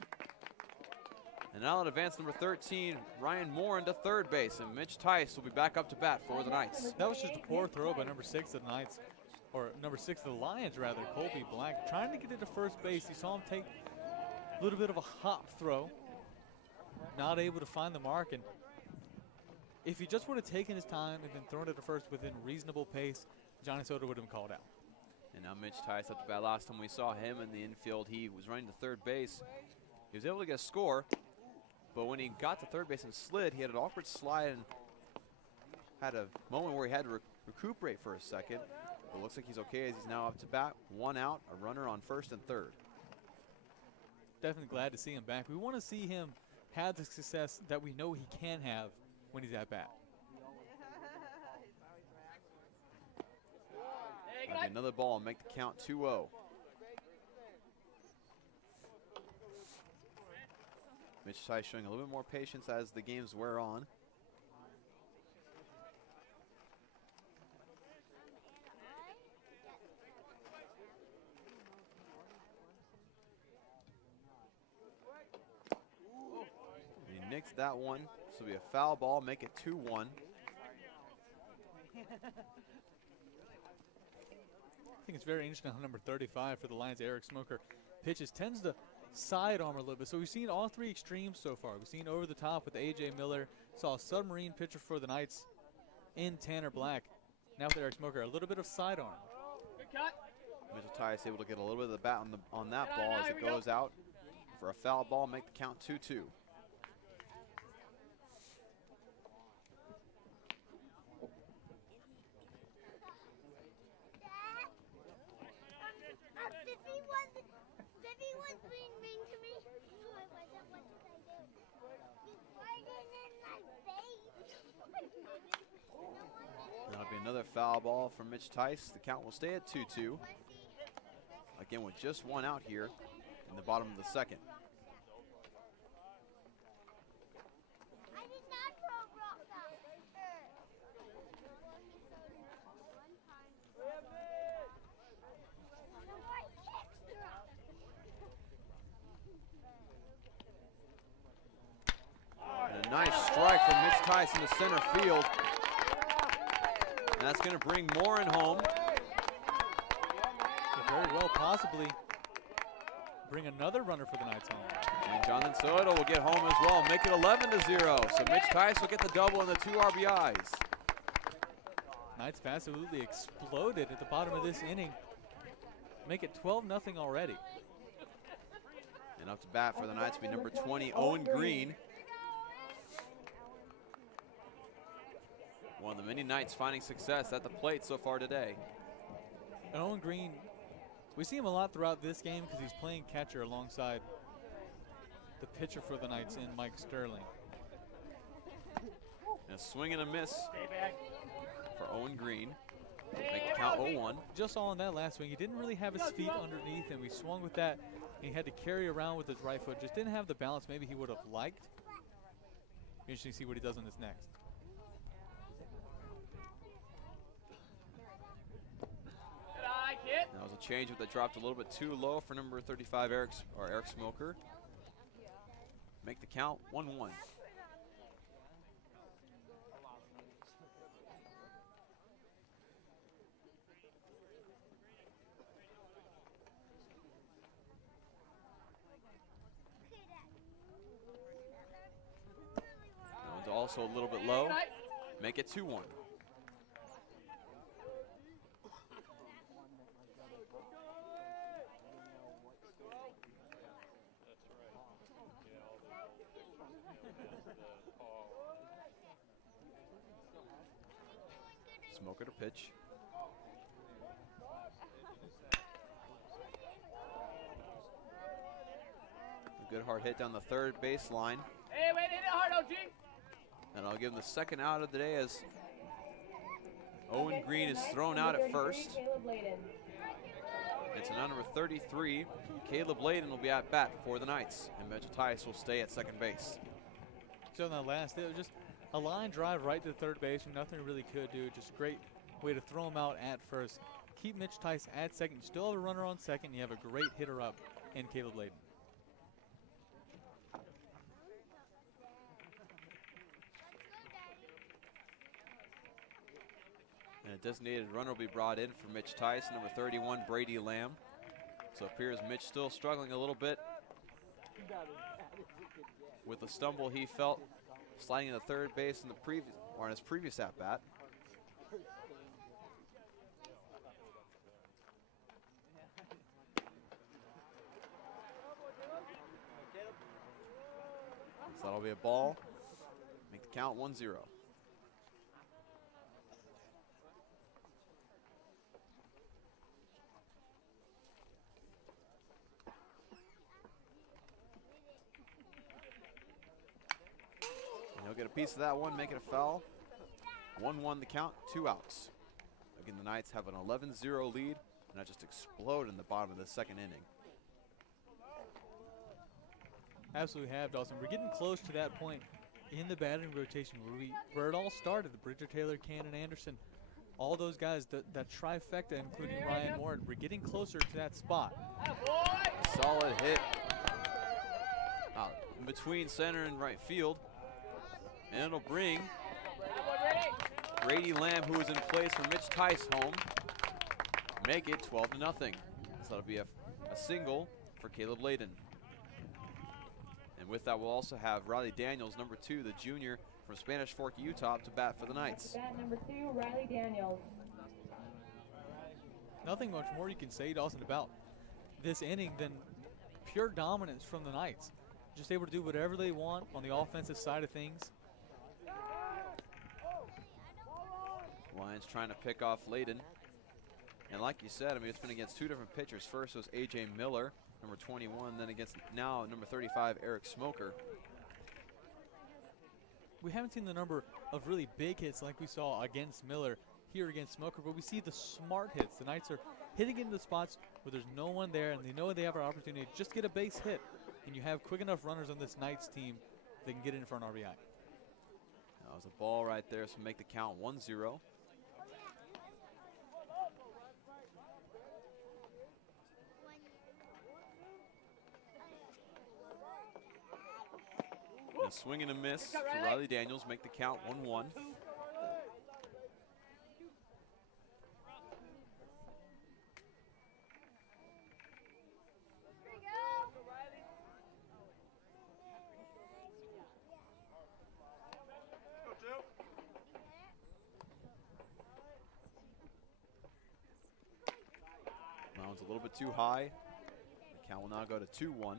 And now at advance number 13, Ryan Morin to third base, and Mitch Tice will be back up to bat for the Knights. That was just a poor throw by number 6 of the Knights, or number 6 of the Lions rather, Colby Black, trying to get it to first base. You saw him take a little bit of a hop throw, not able to find the mark, and if he just would have taken his time and then thrown it to first within reasonable pace, Johnny Soto would have been called out. And now Mitch Tice up to bat. Last time we saw him in the infield, he was running to third base. He was able to get a score, but when he got to third base and slid, he had an awkward slide and had a moment where he had to recuperate for a second. But it looks like he's okay as he's now up to bat. 1 out, a runner on first and third. Definitely glad to see him back. We want to see him have the success that we know he can have when he's at bat. That'll be another ball and make the count 2-0. Mitch Tice showing a little bit more patience as the games wear on. He nicks that one. This will be a foul ball, make it 2-1. I think it's very interesting how number 35 for the Lions, Eric Smoker, pitches, tends to sidearm a little bit. So we've seen all three extremes so far. We've seen over the top with A.J. Miller, saw a submarine pitcher for the Knights in Tanner Black. Now with Eric Smoker, a little bit of sidearm. Good cut. Mitchell Tice able to get a little bit of the bat on that ball as it goes out for a foul ball, make the count 2-2. That'll be another foul ball from Mitch Tice. The count will stay at 2-2. Again, with just 1 out here in the bottom of the second. And a nice strike from Mitch Tice in the center field. And that's going to bring Morin home. Could very well possibly bring another runner for the Knights home. And Jonathan Soto will get home as well, make it 11-0. So Mitch Tice will get the double and the 2 RBIs. Knights absolutely exploded at the bottom of this inning. Make it 12-0 already. And up to bat for the Knights will be number 20, Owen Green. One of the many Knights finding success at the plate so far today. And Owen Green, we see him a lot throughout this game because he's playing catcher alongside the pitcher for the Knights in Mike Sterling. And a swing and a miss for Owen Green. Make the count 0-1. Just saw on that last swing, he didn't really have his feet underneath him. He swung with that, and he had to carry around with his right foot. Just didn't have the balance maybe he would have liked. Interesting to see what he does on this next. That was a changeup that dropped a little bit too low for number 35, Eric Smoker. Make the count 1-1. That one's also a little bit low. Make it 2-1. Smoker to pitch. A good hard hit down the third baseline. Hey, wait, hit it hard, OG. And I'll give him the second out of the day as Owen Green is thrown out at first. It's now number 33. Caleb Layden will be at bat for the Knights, and Mitchell Tice will stay at second base. So in that last, it was just a line drive right to third base, and nothing really could do. Just a great way to throw him out at first. Keep Mitch Tice at second. You still have a runner on second. You have a great hitter up in Caleb Layden. And a designated runner will be brought in for Mitch Tice, number 31, Brady Lamb. So it appears Mitch still struggling a little bit with the stumble he felt sliding into third base in the his previous at bat. So that'll be a ball. Make the count 1-0. And he'll get a piece of that one, make it a foul. 1-1 the count, 2 outs. Again, the Knights have an 11-0 lead, and that just exploded in the bottom of the second inning. Absolutely have, Dawson. We're getting close to that point in the batting rotation where it all started. The Bridger, Taylor, Cannon, Anderson, all those guys, that trifecta, including Ryan Moore. We're getting closer to that spot. Solid hit in between center and right field. And it'll bring Brady Lamb, who is in place for Mitch Tice, home. Make it 12-0. So that'll be a single for Caleb Layden. And with that, we'll also have Riley Daniels, number 2, the junior from Spanish Fork, Utah, to bat for the Knights. Bat number 2, Riley Daniels. Nothing much more you can say, Dawson, about this inning than pure dominance from the Knights. Just able to do whatever they want on the offensive side of things. Lions trying to pick off Layden. And like you said, I mean, it's been against 2 different pitchers. First was A.J. Miller, number 21, then against now number 35, Eric Smoker. We haven't seen the number of really big hits like we saw against Miller here against Smoker, but we see the smart hits. The Knights are hitting into the spots where there's no one there, and they know they have an opportunity to just get a base hit. And you have quick enough runners on this Knights team that can get in for an RBI. That was a ball right there, so make the count 1-0. A swing and a miss for Riley Daniels, make the count 1-1. Mound's a little bit too high. The count will now go to 2-1.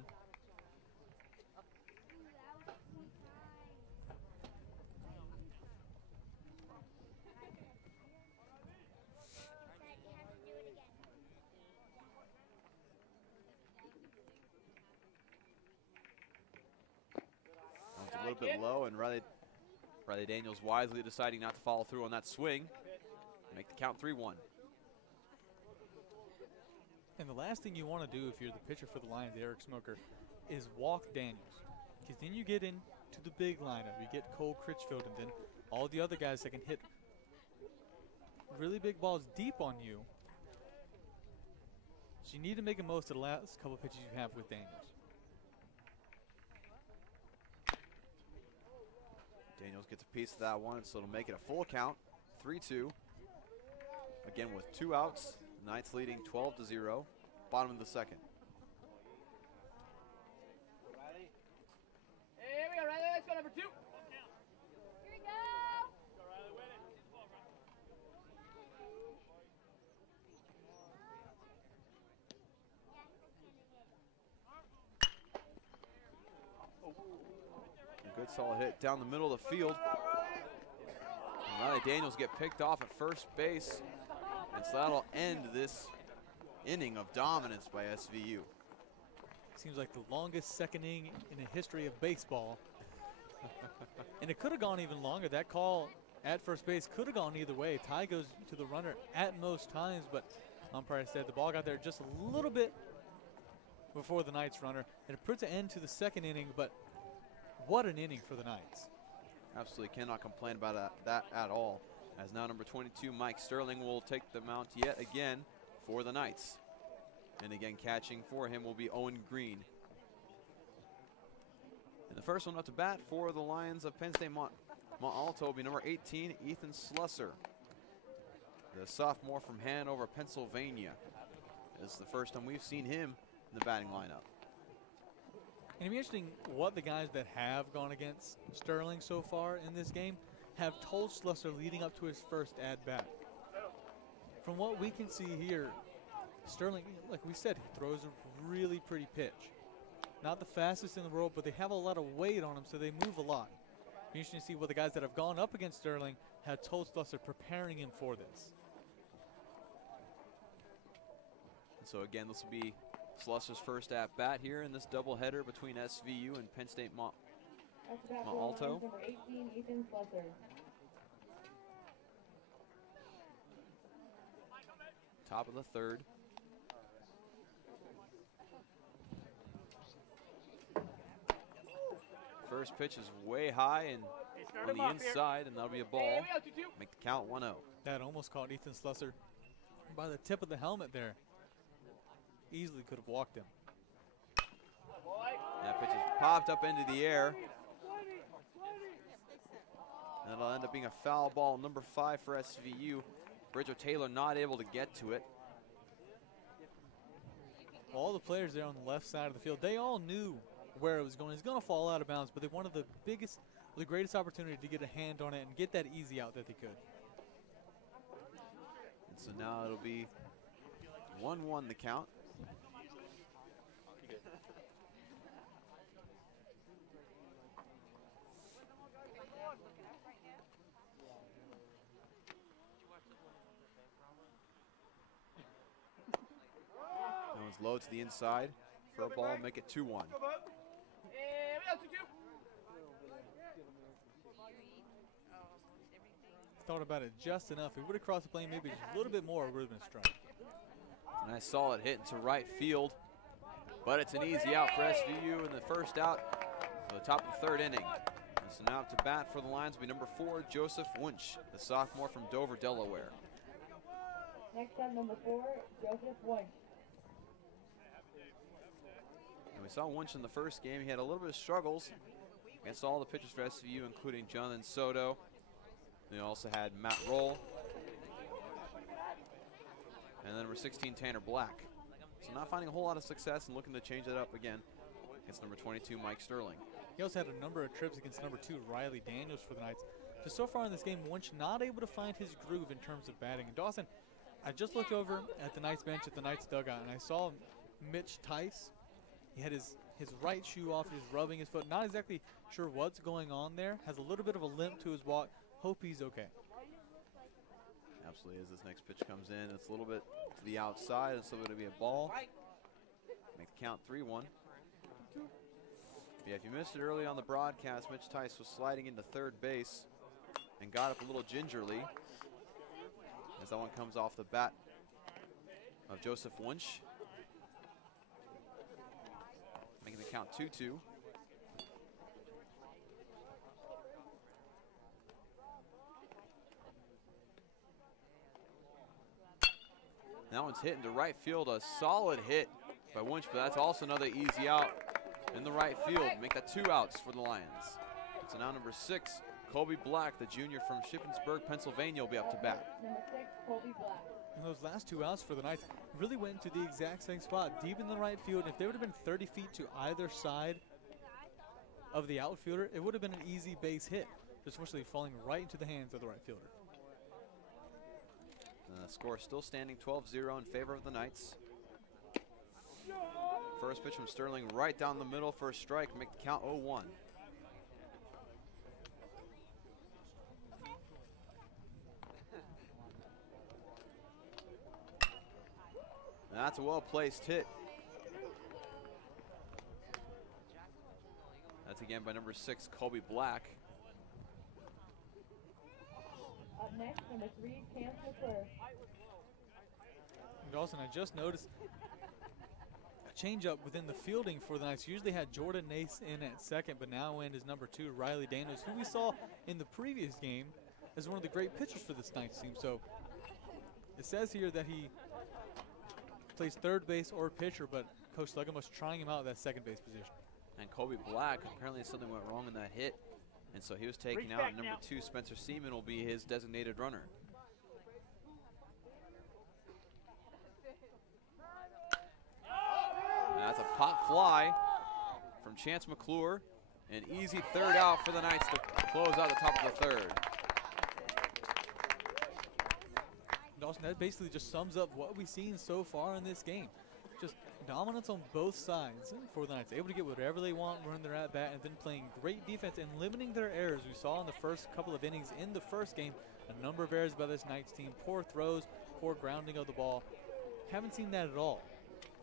A little bit low, and Riley Daniels wisely deciding not to follow through on that swing. Make the count 3-1. And the last thing you want to do if you're the pitcher for the Lions, Eric Smoker, is walk Daniels. Because then you get into the big lineup. You get Cole Critchfield and then all the other guys that can hit really big balls deep on you. So you need to make the most of the last couple pitches you have with Daniels. Daniels gets a piece of that one, so it'll make it a full count, 3-2. Again with 2 outs, Knights leading 12-0, bottom of the second. Here we go, Riley. Let's go, number 2. Here we go. A good solid hit down the middle of the field. And Riley Daniels get picked off at first base. And so that'll end this inning of dominance by SVU. Seems like the longest second inning in the history of baseball. And it could have gone even longer. That call at first base could have gone either way. Tie goes to the runner at most times, but umpire said the ball got there just a little bit before the Knights runner. And it puts an end to the second inning, but what an inning for the Knights. Absolutely cannot complain about that at all. As now number 22, Mike Sterling, will take the mount yet again for the Knights. And again, catching for him will be Owen Green. And the first one up to bat for the Lions of Penn State Mont Alto will be number 18, Ethan Slusser. The sophomore from Hanover, Pennsylvania. This is the first time we've seen him in the batting lineup. And it'd be interesting what the guys that have gone against Sterling so far in this game have told Slusser leading up to his first at-bat. From what we can see here, Sterling, like we said, he throws a really pretty pitch. not the fastest in the world, but they have a lot of weight on them, so they move a lot. Interesting to see what the guys that have gone up against Sterling have told Slusser, preparing him for this. And so again, this will be Slusser's first at bat here in this doubleheader between SVU and Penn State Mont Alto. Number 18, Ethan Slusser. Top of the third. First pitch is way high and on the inside, and that'll be a ball. Make the count 1-0. That almost caught Ethan Slusser by the tip of the helmet there. Easily could have walked him. That pitch is popped up into the air. And it'll end up being a foul ball, number 5 for SVU. Bridger Taylor not able to get to it. All the players there on the left side of the field, they all knew where it was going. It's going to fall out of bounds, but they wanted the greatest opportunity to get a hand on it and get that easy out that they could. And so now it'll be 1-1 the count. That one's low to the inside for a ball, make it 2-1. Thought about it just enough. If he would have crossed the plane maybe just a little bit more, it would have been a strike. Nice solid hit into right field, but it's an easy out for SVU in the first out for the top of the third inning. And so now up to bat for the Lions will be number 4, Joseph Wunsch, the sophomore from Dover, Delaware. Next up, number 4, Joseph Wunsch. And we saw Wunsch in the first game. He had a little bit of struggles against all the pitchers for SVU, including Jonathan Soto. They also had Matt Roll. And then number 16, Tanner Black. So not finding a whole lot of success and looking to change that up again against number 22, Mike Sterling. He also had a number of trips against number 2, Riley Daniels, for the Knights. Just so far in this game, Wunsch not able to find his groove in terms of batting. And Dawson, I just looked over at the Knights bench at the Knights dugout, and I saw Mitch Tice. He had his right shoe off, he's rubbing his foot. Not exactly sure what's going on there. Has a little bit of a limp to his walk. Hope he's okay. Absolutely, as this next pitch comes in, it's a little bit to the outside. It's going to be a ball. Make the count 3-1. Yeah, if you missed it early on the broadcast, Mitch Tice was sliding into third base and got up a little gingerly as that one comes off the bat of Joseph Wunsch. Making the count 2-2. That one's hit into right field, a solid hit by Wunsch, but that's also another easy out in the right field. Make that 2 outs for the Lions. So now number 6, Colby Black, the junior from Shippensburg, Pennsylvania, will be up to bat. Number 6, Colby Black. And those last 2 outs for the Knights really went into the exact same spot, deep in the right field. If they would have been 30 feet to either side of the outfielder, it would have been an easy base hit. Just fortunately falling right into the hands of the right fielder. The score still standing 12-0 in favor of the Knights. First pitch from Sterling right down the middle for a strike, make the count 0-1. And that's a well-placed hit. That's again by number 6, Colby Black. Up next, number 3, Cam McClure. Dawson, I just noticed a change-up within the fielding for the Knights. Usually had Jordan Nace in at second, but now in is number 2, Riley Daniels, who we saw in the previous game as one of the great pitchers for this Knights team. So it says here that he plays third base or pitcher, but Coach Slugum was trying him out at that second base position. And Colby Black, apparently something went wrong in that hit, and so he was taken out. And number 2, Spencer Seaman, will be his designated runner. And that's a pop fly from Chance McClure. An easy third out for the Knights to close out the top of the third. Dawson, that basically just sums up what we've seen so far in this game. Just dominance on both sides for the Knights. Able to get whatever they want, run their at-bat, and then playing great defense and limiting their errors. We saw in the first couple of innings in the first game a number of errors by this Knights team. Poor throws, poor grounding of the ball. Haven't seen that at all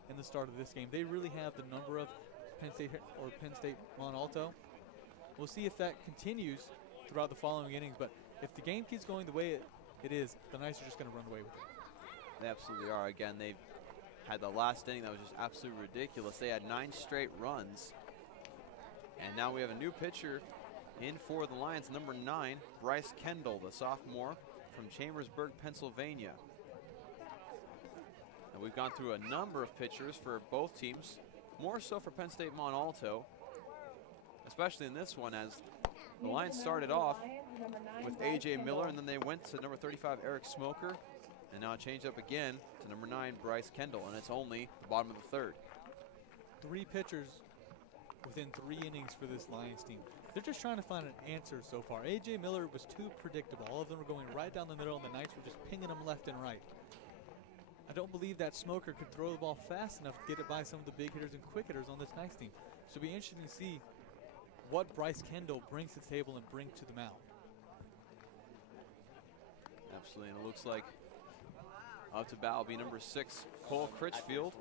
in the start of this game. They really have the number of Penn State Mont Alto. We'll see if that continues throughout the following innings, but if the game keeps going the way it is, the Knights are just going to run away with it. They absolutely are. Again, they've had the last inning that was just absolutely ridiculous. They had 9 straight runs. And now we have a new pitcher in for the Lions, number 9, Bryce Kendall, the sophomore from Chambersburg, Pennsylvania. And we've gone through a number of pitchers for both teams, more so for Penn State Mont Alto, especially in this one, as the Lions started off with A.J. Miller, and then they went to number 35, Eric Smoker, and now changed up again to number 9, Bryce Kendall, and it's only the bottom of the third. 3 pitchers within 3 innings for this Lions team. They're just trying to find an answer so far. A.J. Miller was too predictable. All of them were going right down the middle, and the Knights were just pinging them left and right. I don't believe that Smoker could throw the ball fast enough to get it by some of the big hitters and quick hitters on this Knights team. So it'll be interesting to see what Bryce Kendall brings to the table and brings to the mound. Absolutely, and it looks like up to bat will be number 6, Cole Critchfield,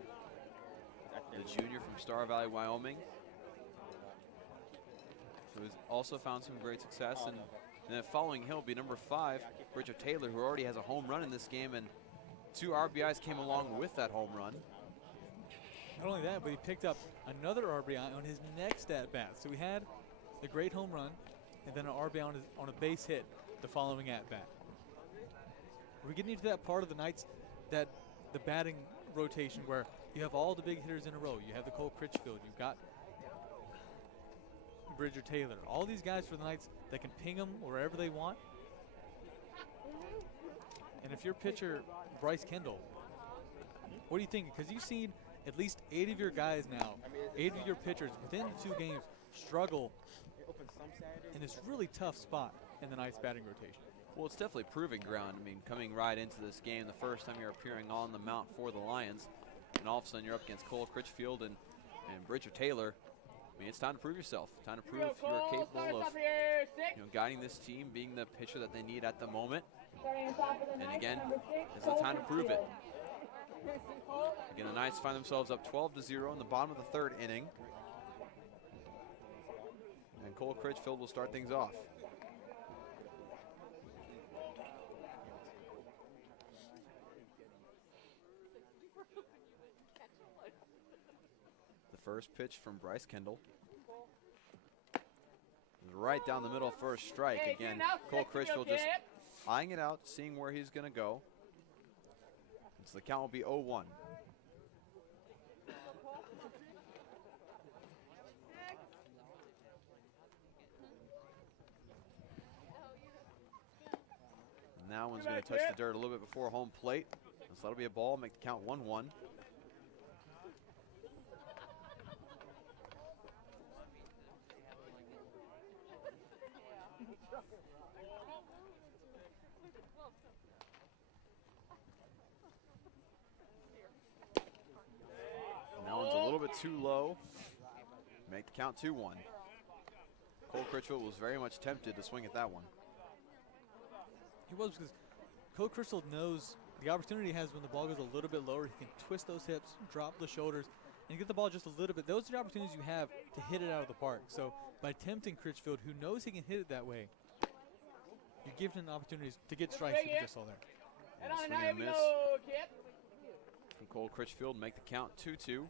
the junior from Star Valley, Wyoming. So he's also found some great success, and then following him will be number 5, Bridger Taylor, who already has a home run in this game, and 2 RBIs came along with that home run. Not only that, but he picked up another RBI on his next at-bat. So we had the great home run and then an RBI on a base hit the following at-bat. We're getting into that part of the Knights, that the batting rotation where you have all the big hitters in a row. You have the Cole Critchfield, you've got Bridger Taylor. All these guys for the Knights that can ping them wherever they want. And if you're pitcher Bryce Kendall, what do you think? Because you've seen at least 8 of your guys now, 8 of your pitchers within the 2 games struggle in this really tough spot in the Knights batting rotation. Well, it's definitely proving ground. I mean, coming right into this game, the first time you're appearing on the mound for the Lions, and all of a sudden you're up against Cole Critchfield and Bridger Taylor. I mean, it's time to prove yourself. Time to prove you're capable of guiding this team, being the pitcher that they need at the moment. And again, it's the time to prove it. Again, the Knights find themselves up 12-0 in the bottom of the 3rd inning. And Cole Critchfield will start things off. The first pitch from Bryce Kendall. Right down the middle for a strike. Again, Cole Critchfield just eyeing it out, seeing where he's going to go. So the count will be 0-1. And that one's going to touch the dirt a little bit before home plate. So that'll be a ball, make the count 1-1. Too low. Make the count 2-1. Cole Critchfield was very much tempted to swing at that one. He was, because Cole Critchfield knows the opportunity he has when the ball goes a little bit lower. He can twist those hips, drop the shoulders, and get the ball just a little bit. Those are the opportunities you have to hit it out of the park. So by tempting Critchfield, who knows he can hit it that way, you're giving him opportunities to get strikes you just saw there. And a swing and a miss from Cole Critchfield, make the count 2-2.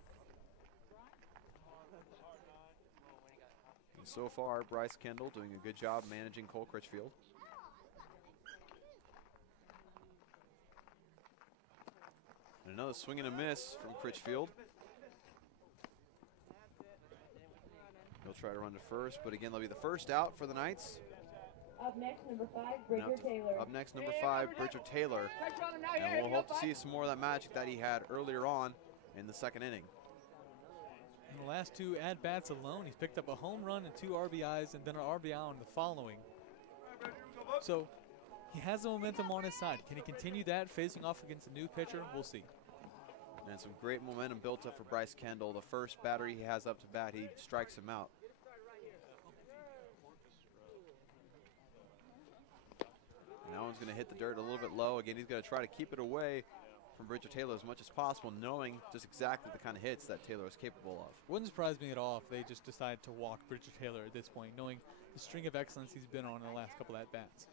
So far, Bryce Kendall doing a good job managing Cole Critchfield. And another swing and a miss from Critchfield. He'll try to run to first, but again, that'll be the first out for the Knights. Up next, number 5, Bridger Taylor. Up next, number 5, Bridger Taylor. And we'll hope to see some more of that magic that he had earlier on in the 2nd inning. In the last 2 at-bats alone, he's picked up a home run and 2 RBIs and then an RBI on the following. So he has the momentum on his side. Can he continue that facing off against a new pitcher? We'll see. And some great momentum built up for Bryce Kendall. The first batter he has up to bat, he strikes him out. And that one's going to hit the dirt a little bit low. Again, he's going to try to keep it away from Bridger Taylor as much as possible, knowing just exactly the kind of hits that Taylor is capable of. Wouldn't surprise me at all if they just decide to walk Bridger Taylor at this point, knowing the string of excellence he's been on in the last couple of at-bats.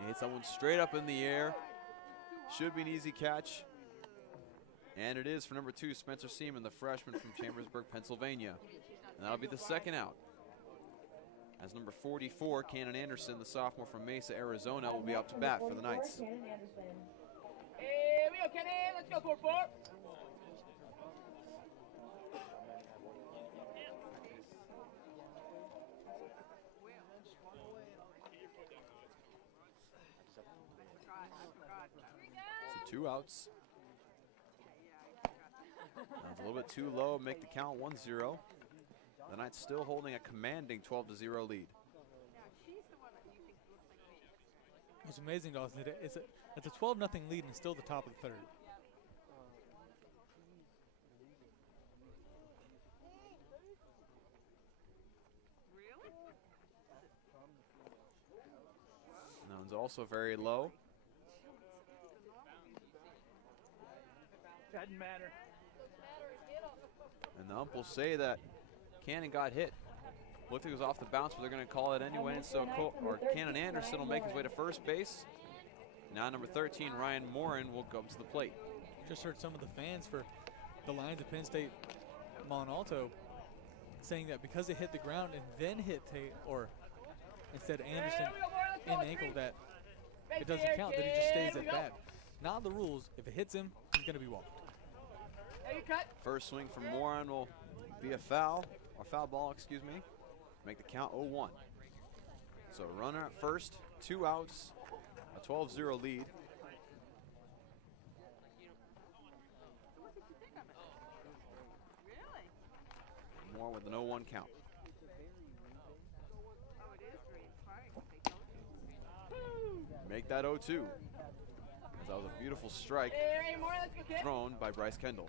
He hits that one straight up in the air. Should be an easy catch. And it is for number 2, Spencer Seaman, the freshman from Chambersburg, Pennsylvania. And that'll be the second out. As number 44, Cannon Anderson, the sophomore from Mesa, Arizona, will be up to bat for the Knights. Here we go, Kenny. Let's go, 4-4. So 2 outs. That's a little bit too low, make the count 1-0. The Knights still holding a commanding 12-0 lead. What's amazing, Dawson, it's a 12-0 lead and still the top of the third. And that one's also very low. Doesn't matter. And the ump will say that Cannon got hit. Looked like it was off the bounce, but they're going to call it anyway. And so Cannon Anderson will make his way to first base. Now number 13, Ryan Morin, will go up to the plate. Just heard some of the fans for the Lions of Penn State Mont Alto saying that because it hit the ground and then hit instead Anderson in the ankle, that it doesn't count, that he just stays at bat. Not the rules. If it hits him, he's going to be walked. First swing from Morin will be a foul, or foul ball, excuse me. Make the count 0-1. So runner at first, 2 outs, a 12-0 lead. Moore with an 0-1 count. Make that 0-2. That was a beautiful strike thrown by Bryce Kendall.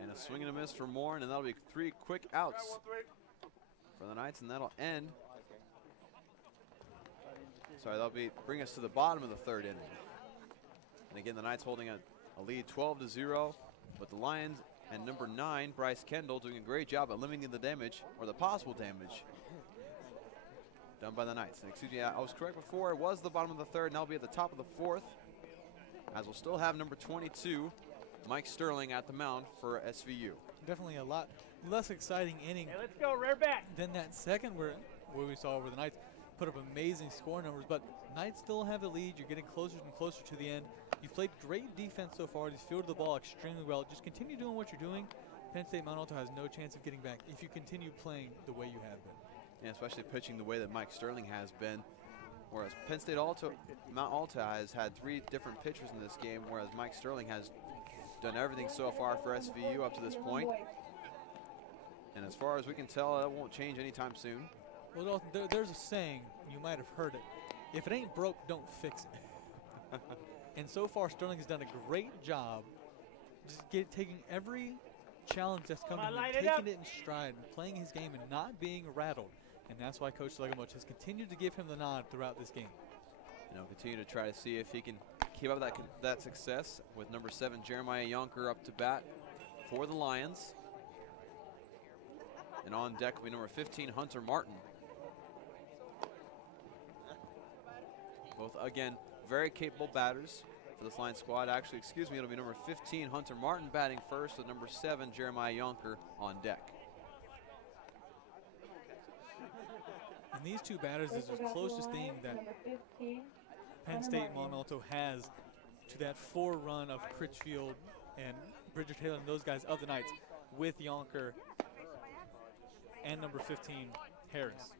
And a swing and a miss for Moore, and that'll be 3 quick outs for the Knights, and that'll end. Sorry, that'll bring us to the bottom of the third inning. And again, the Knights holding a lead 12-0, but the Lions and number 9, Bryce Kendall, doing a great job at limiting the damage, or the possible damage, done by the Knights. And excuse me, I was correct before. It was the bottom of the third, and that'll be at the top of the fourth, as we'll still have number 22, Mike Sterling, at the mound for SVU. Definitely a lot less exciting inning Let's go, rear back. than that second where we saw where the Knights put up amazing score numbers, but Knights still have the lead. You're getting closer and closer to the end. You've played great defense so far. You've fielded the ball extremely well. Just continue doing what you're doing. Penn State Mont Alto has no chance of getting back if you continue playing the way you have been. Yeah, especially pitching the way that Mike Sterling has been. Whereas Penn State Mont Alto has had 3 different pitchers in this game, whereas Mike Sterling has done everything so far for SVU up to this point. And as far as we can tell, that won't change anytime soon. Well, Dalton, there's a saying, you might have heard it. If it ain't broke, don't fix it. And so far, Sterling has done a great job just taking every challenge that's coming, taking it in stride, and playing his game and not being rattled. And that's why Coach Legamoch has continued to give him the nod throughout this game. Continue to try to see if he can keep up that success with number 7, Jeremiah Yonker, up to bat for the Lions. And on deck will be number 15, Hunter Martin. Both, again, very capable batters for this Lions squad. Actually, excuse me, it'll be number 15, Hunter Martin, batting first, with number 7, Jeremiah Yonker, on deck. And these 2 batters is the closest thing that Penn State Mont Alto has to that 4 run of Critchfield and Bridger Taylor and those guys of the Knights, with Yonker and number 15, Harris.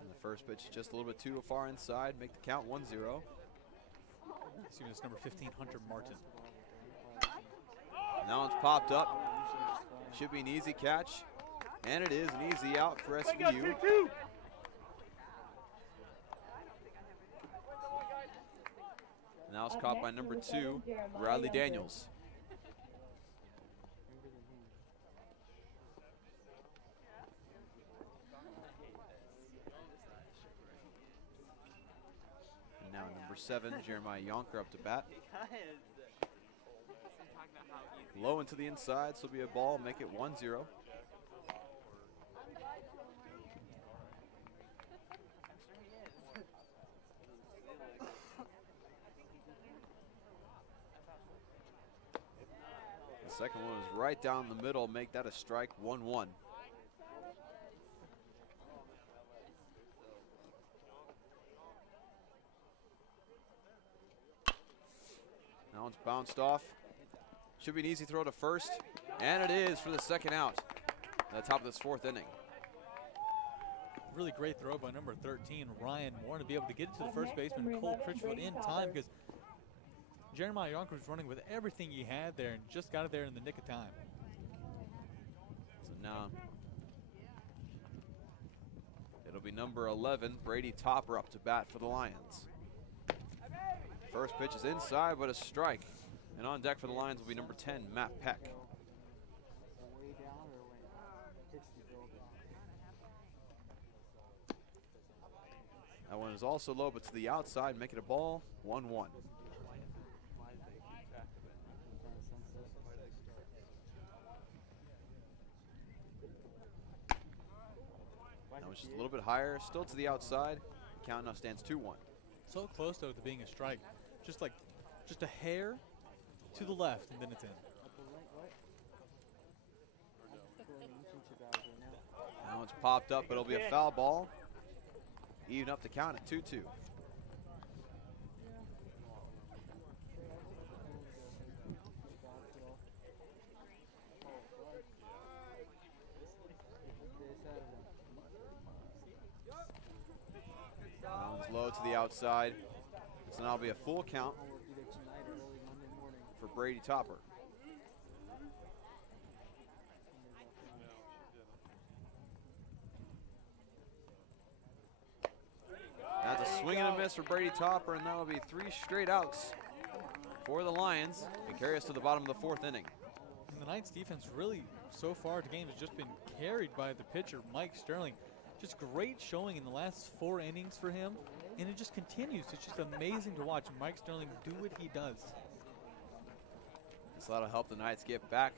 And the first pitch just a little bit too far inside, make the count 1-0. Assuming it's number 15, Hunter Martin. And that one's popped up. Should be an easy catch. And it is an easy out for SVU. Now it's caught by number 2, Bradley Daniels. And now number 7, Jeremiah Yonker up to bat. Low into the inside, so it'll be a ball, make it 1-0. The second one is right down the middle, make that a strike, 1-1. That one's bounced off. Should be an easy throw to first, and it is for the second out at the top of this 4th inning. Really great throw by number 13, Ryan Moore, to be able to get it to the first baseman, Cole Critchfield, in time, because Jeremiah Yonker was running with everything he had there and just got it there in the nick of time. So now it'll be number 11, Brady Topper, up to bat for the Lions. First pitch is inside, but a strike. And on deck for the Lions will be number 10, Matt Peck. That one is also low, but to the outside, make it a ball, 1-1. That was just a little bit higher, still to the outside. Count now stands 2-1. So close, though, to being a strike. Just a hair to the left, and then it's in. That one's popped up, but it'll be a foul ball. Even up the count at 2-2. That one's low to the outside. So now it'll be a full count for Brady Topper. That's a swing and a miss for Brady Topper, and that'll be 3 straight outs for the Lions and carry us to the bottom of the 4th inning. And the Knights defense really, so far, the game has just been carried by the pitcher, Mike Sterling. Just great showing in the last 4 innings for him, and it just continues. It's just amazing to watch Mike Sterling do what he does. So that'll help the Knights get back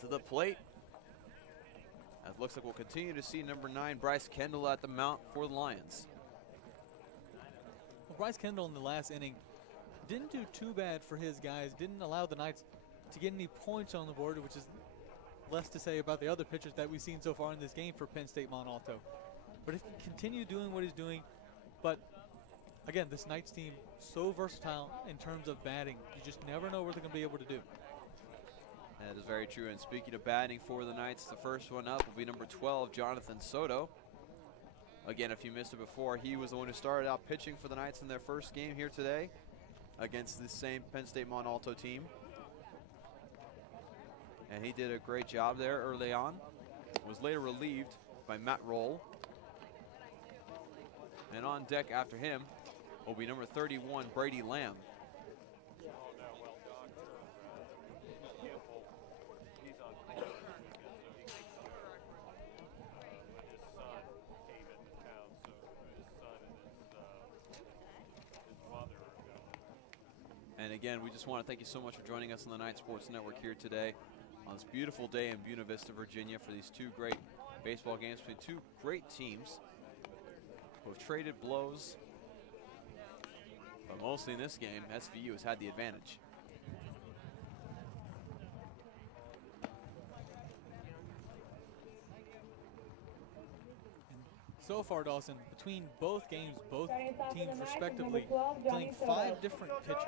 to the plate. It looks like we'll continue to see number 9, Bryce Kendall, at the mount for the Lions. Well, Bryce Kendall in the last inning didn't do too bad for his guys, didn't allow the Knights to get any points on the board, which is less to say about the other pitchers that we've seen so far in this game for Penn State Mont Alto. But if he continues doing what he's doing, but again, this Knights team, so versatile in terms of batting. You just never know what they're going to be able to do. That is very true. And speaking of batting for the Knights, the first one up will be number 12, Jonathan Soto. Again, if you missed it before, he was the one who started out pitching for the Knights in their first game here today against the same Penn State Mont Alto team. And he did a great job there early on. Was later relieved by Matt Roll. And on deck after him will be number 31, Brady Lamb. And again, we just want to thank you so much for joining us on the Night Sports Network here today on this beautiful day in Buena Vista, Virginia, for these 2 great baseball games between 2 great teams who have traded blows. But mostly in this game, SVU has had the advantage. So far, Dawson, between both games, both teams respectively playing 5 different pitchers.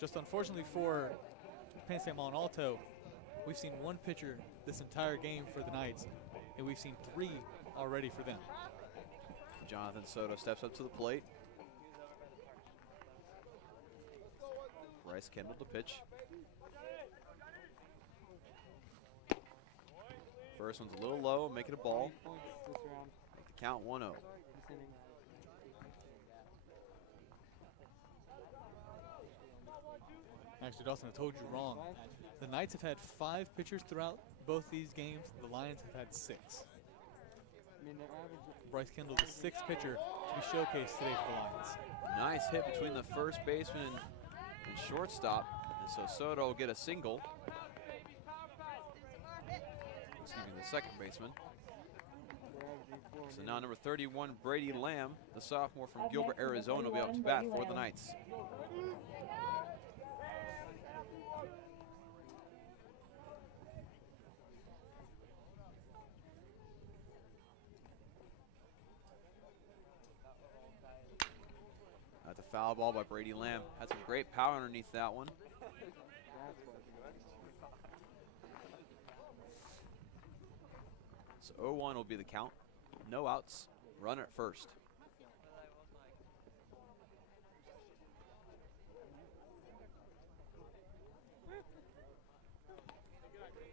Just unfortunately for Penn State Mont Alto, we've seen 1 pitcher this entire game for the Knights, and we've seen 3 already for them. Jonathan Soto steps up to the plate. Bryce Kendall to pitch. First one's a little low, make it a ball. Make the count 1-0. Actually, Dawson, I told you wrong. The Knights have had 5 pitchers throughout both these games. The Lions have had 6. Bryce Kendall, the 6th pitcher to be showcased today for the Lions. Nice hit between the first baseman and shortstop. And so Soto will get a single. Excuse me, the second baseman. So now number 31, Brady Lamb, the sophomore from Gilbert, Arizona, will be up to bat for the Knights. That's a foul ball by Brady Lamb. Had some great power underneath that one. So 0-1 will be the count. No outs. Runner at first.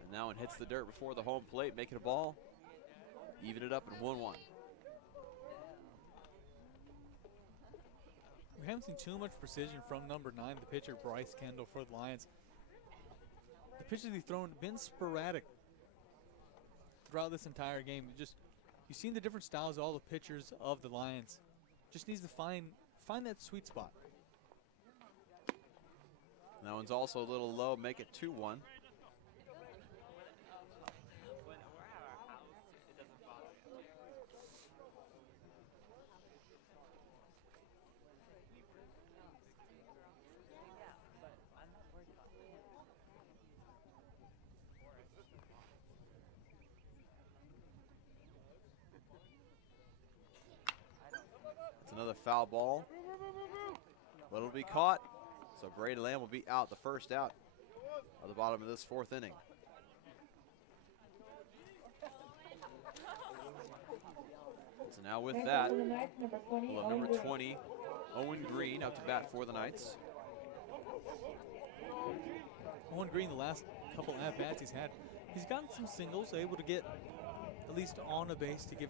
And now it hits the dirt before the home plate, make it a ball. Even it up at 1-1. We haven't seen too much precision from number 9, the pitcher Bryce Kendall for the Lions. The pitches he's thrown have been sporadic throughout this entire game. You've seen the different styles of all the pitchers of the Lions. Just needs to find that sweet spot. That one's also a little low, make it 2-1. Another foul ball, but it'll be caught. So Brady Lamb will be out, the first out of the bottom of this 4th inning. So now with that, we'll have number 20, Owen Green, up to bat for the Knights. Owen Green, the last couple at-bats he's had, he's gotten some singles, able to get at least on a base to give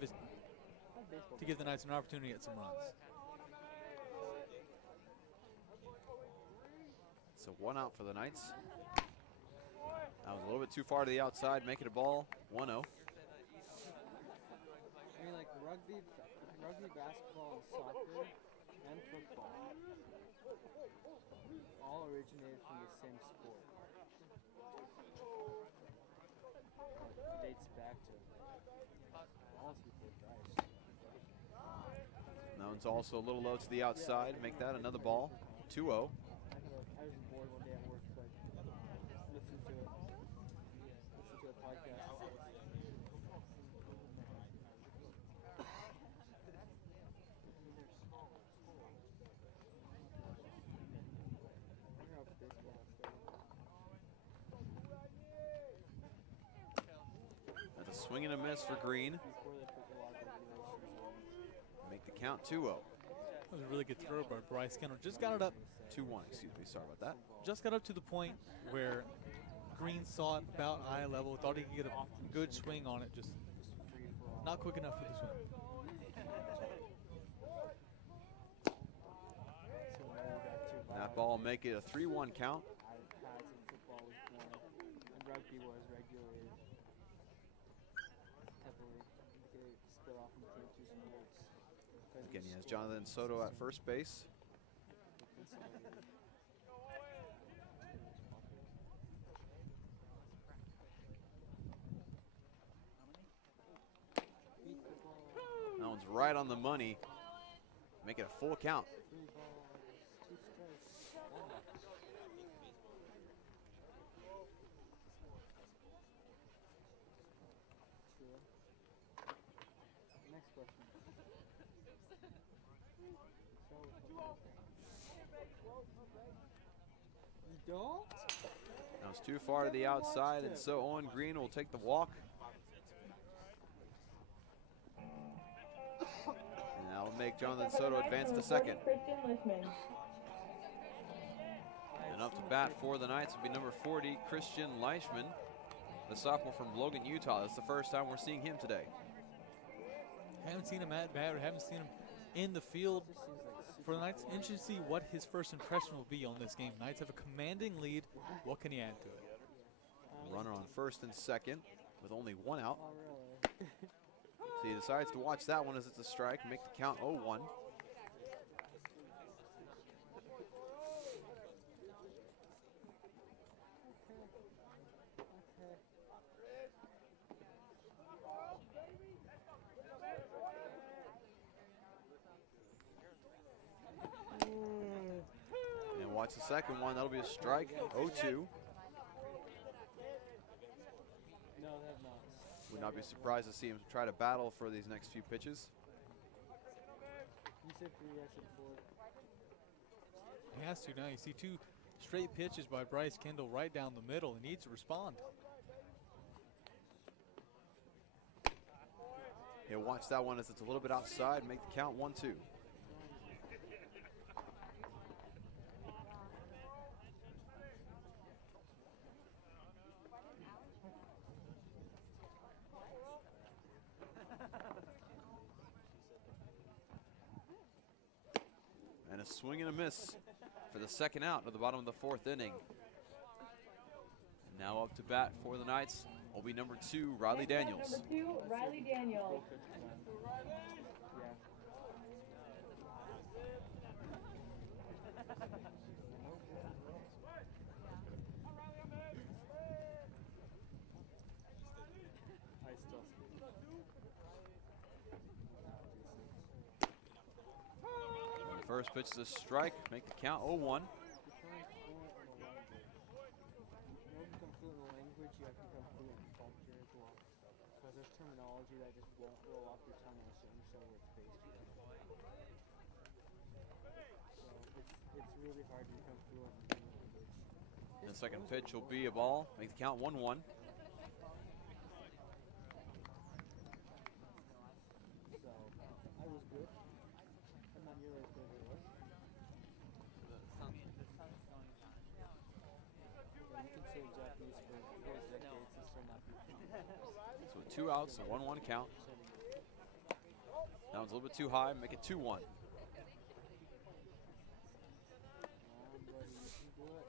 the Knights an opportunity to get some runs. So 1 out for the Knights. That was a little bit too far to the outside, make it a ball, 1-0. I mean, like rugby, basketball, and soccer, and football all originated from the same sport. It dates back to honestly before Christ. That one's also a little low to the outside, make that another ball, 2-0. I was bored one day at work, so I listened to a podcast. That's a swing and a miss for Green. Make the count 2-0. That was a really good throw by Bryce Kendall. Just got it up. 2-1, excuse me, sorry about that. Just got up to the point where Green saw it about eye level, thought he could get a good swing on it, just not quick enough for the swing. That ball will make it a 3-1 count. Pads and football was born, and rugby was regulated heavily. They split off into 2 sports. Again, he has Jonathan Soto at first base. That one's right on the money. Make it a full count. 3 balls, 2 strikes. Next question. You don't? That was too far to the outside, and so Owen Green will take the walk. make Jonathan Soto advance to second. And up to bat for the Knights will be number 40, Christian Leischman, the sophomore from Logan, Utah. That's the first time we're seeing him today. Haven't seen him at bat, or haven't seen him in the field for the Knights. Interesting to see what his first impression will be on this game. Knights have a commanding lead. What can he add to it? Runner on first and second with only one out. So he decides to watch that one as it's a strike, make the count 0-1. And watch the second one, that'll be a strike, 0-2. Would not be surprised to see him try to battle for these next few pitches. You said 3, I said 4. He has to now. You see 2 straight pitches by Bryce Kendall right down the middle. He needs to respond. He'll watch that one as it's a little bit outside, make the count 1-2. And a swing and a miss for the second out of the bottom of the 4th inning. Now up to bat for the Knights will be number 2, Riley Daniels. Number 2, Riley Daniels. First pitch is a strike, make the count 0-1. In order to become fluent in a language, you have to become fluent in culture as well. Because there's terminology that just won't roll off your tongue unless you understand where it's based from. So it's really hard to become fluent in any language. And the second pitch will be a ball, make the count 1-1. So I was good. I'm not nearly as good as I was. You can say Japanese for those decades and still not be So 2 outs, a 1-1 count. That one's a little bit too high, make it 2-1. Come on, buddy, you can do it.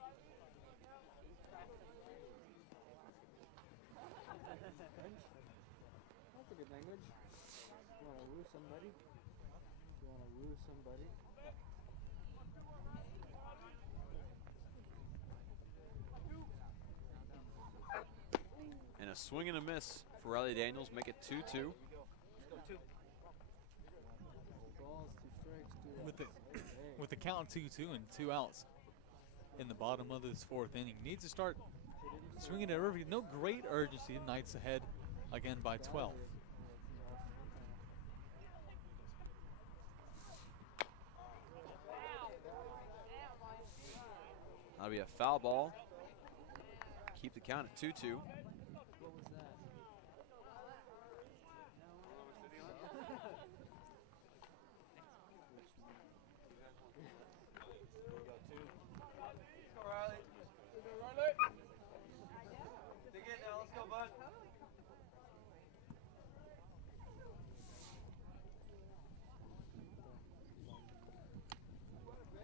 French? That's a good language. You want to woo somebody? You want to woo somebody? And a swing and a miss for Riley Daniels, make it 2-2. Balls, 2 strikes, 2 With the, outs. Hey. with the count 2-2 and 2 outs in the bottom of this 4th inning. Needs to start swinging at everybody. No great urgency. Knights ahead again by 12. That'll be a foul ball. Keep the count at 2-2. What was that?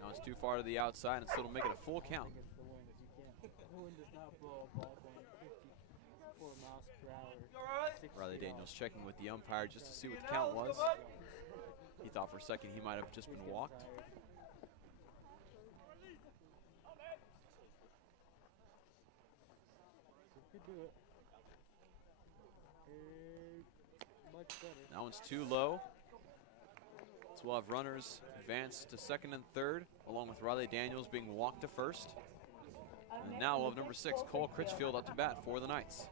Now it's too far to the outside, and still will make it a full count. Against the wind, if you can't. The wind does not blow a ball going 54 miles per hour. 60 Riley feet Daniels off. checking with the umpire just to see what the count was. He thought for a second he might have just been walked. You could do it. Much better. That one's too low. So we'll have runners advance to second and third, along with Riley Daniels being walked to first. And now we'll have number 6, Cole Critchfield, up to bat for the Knights.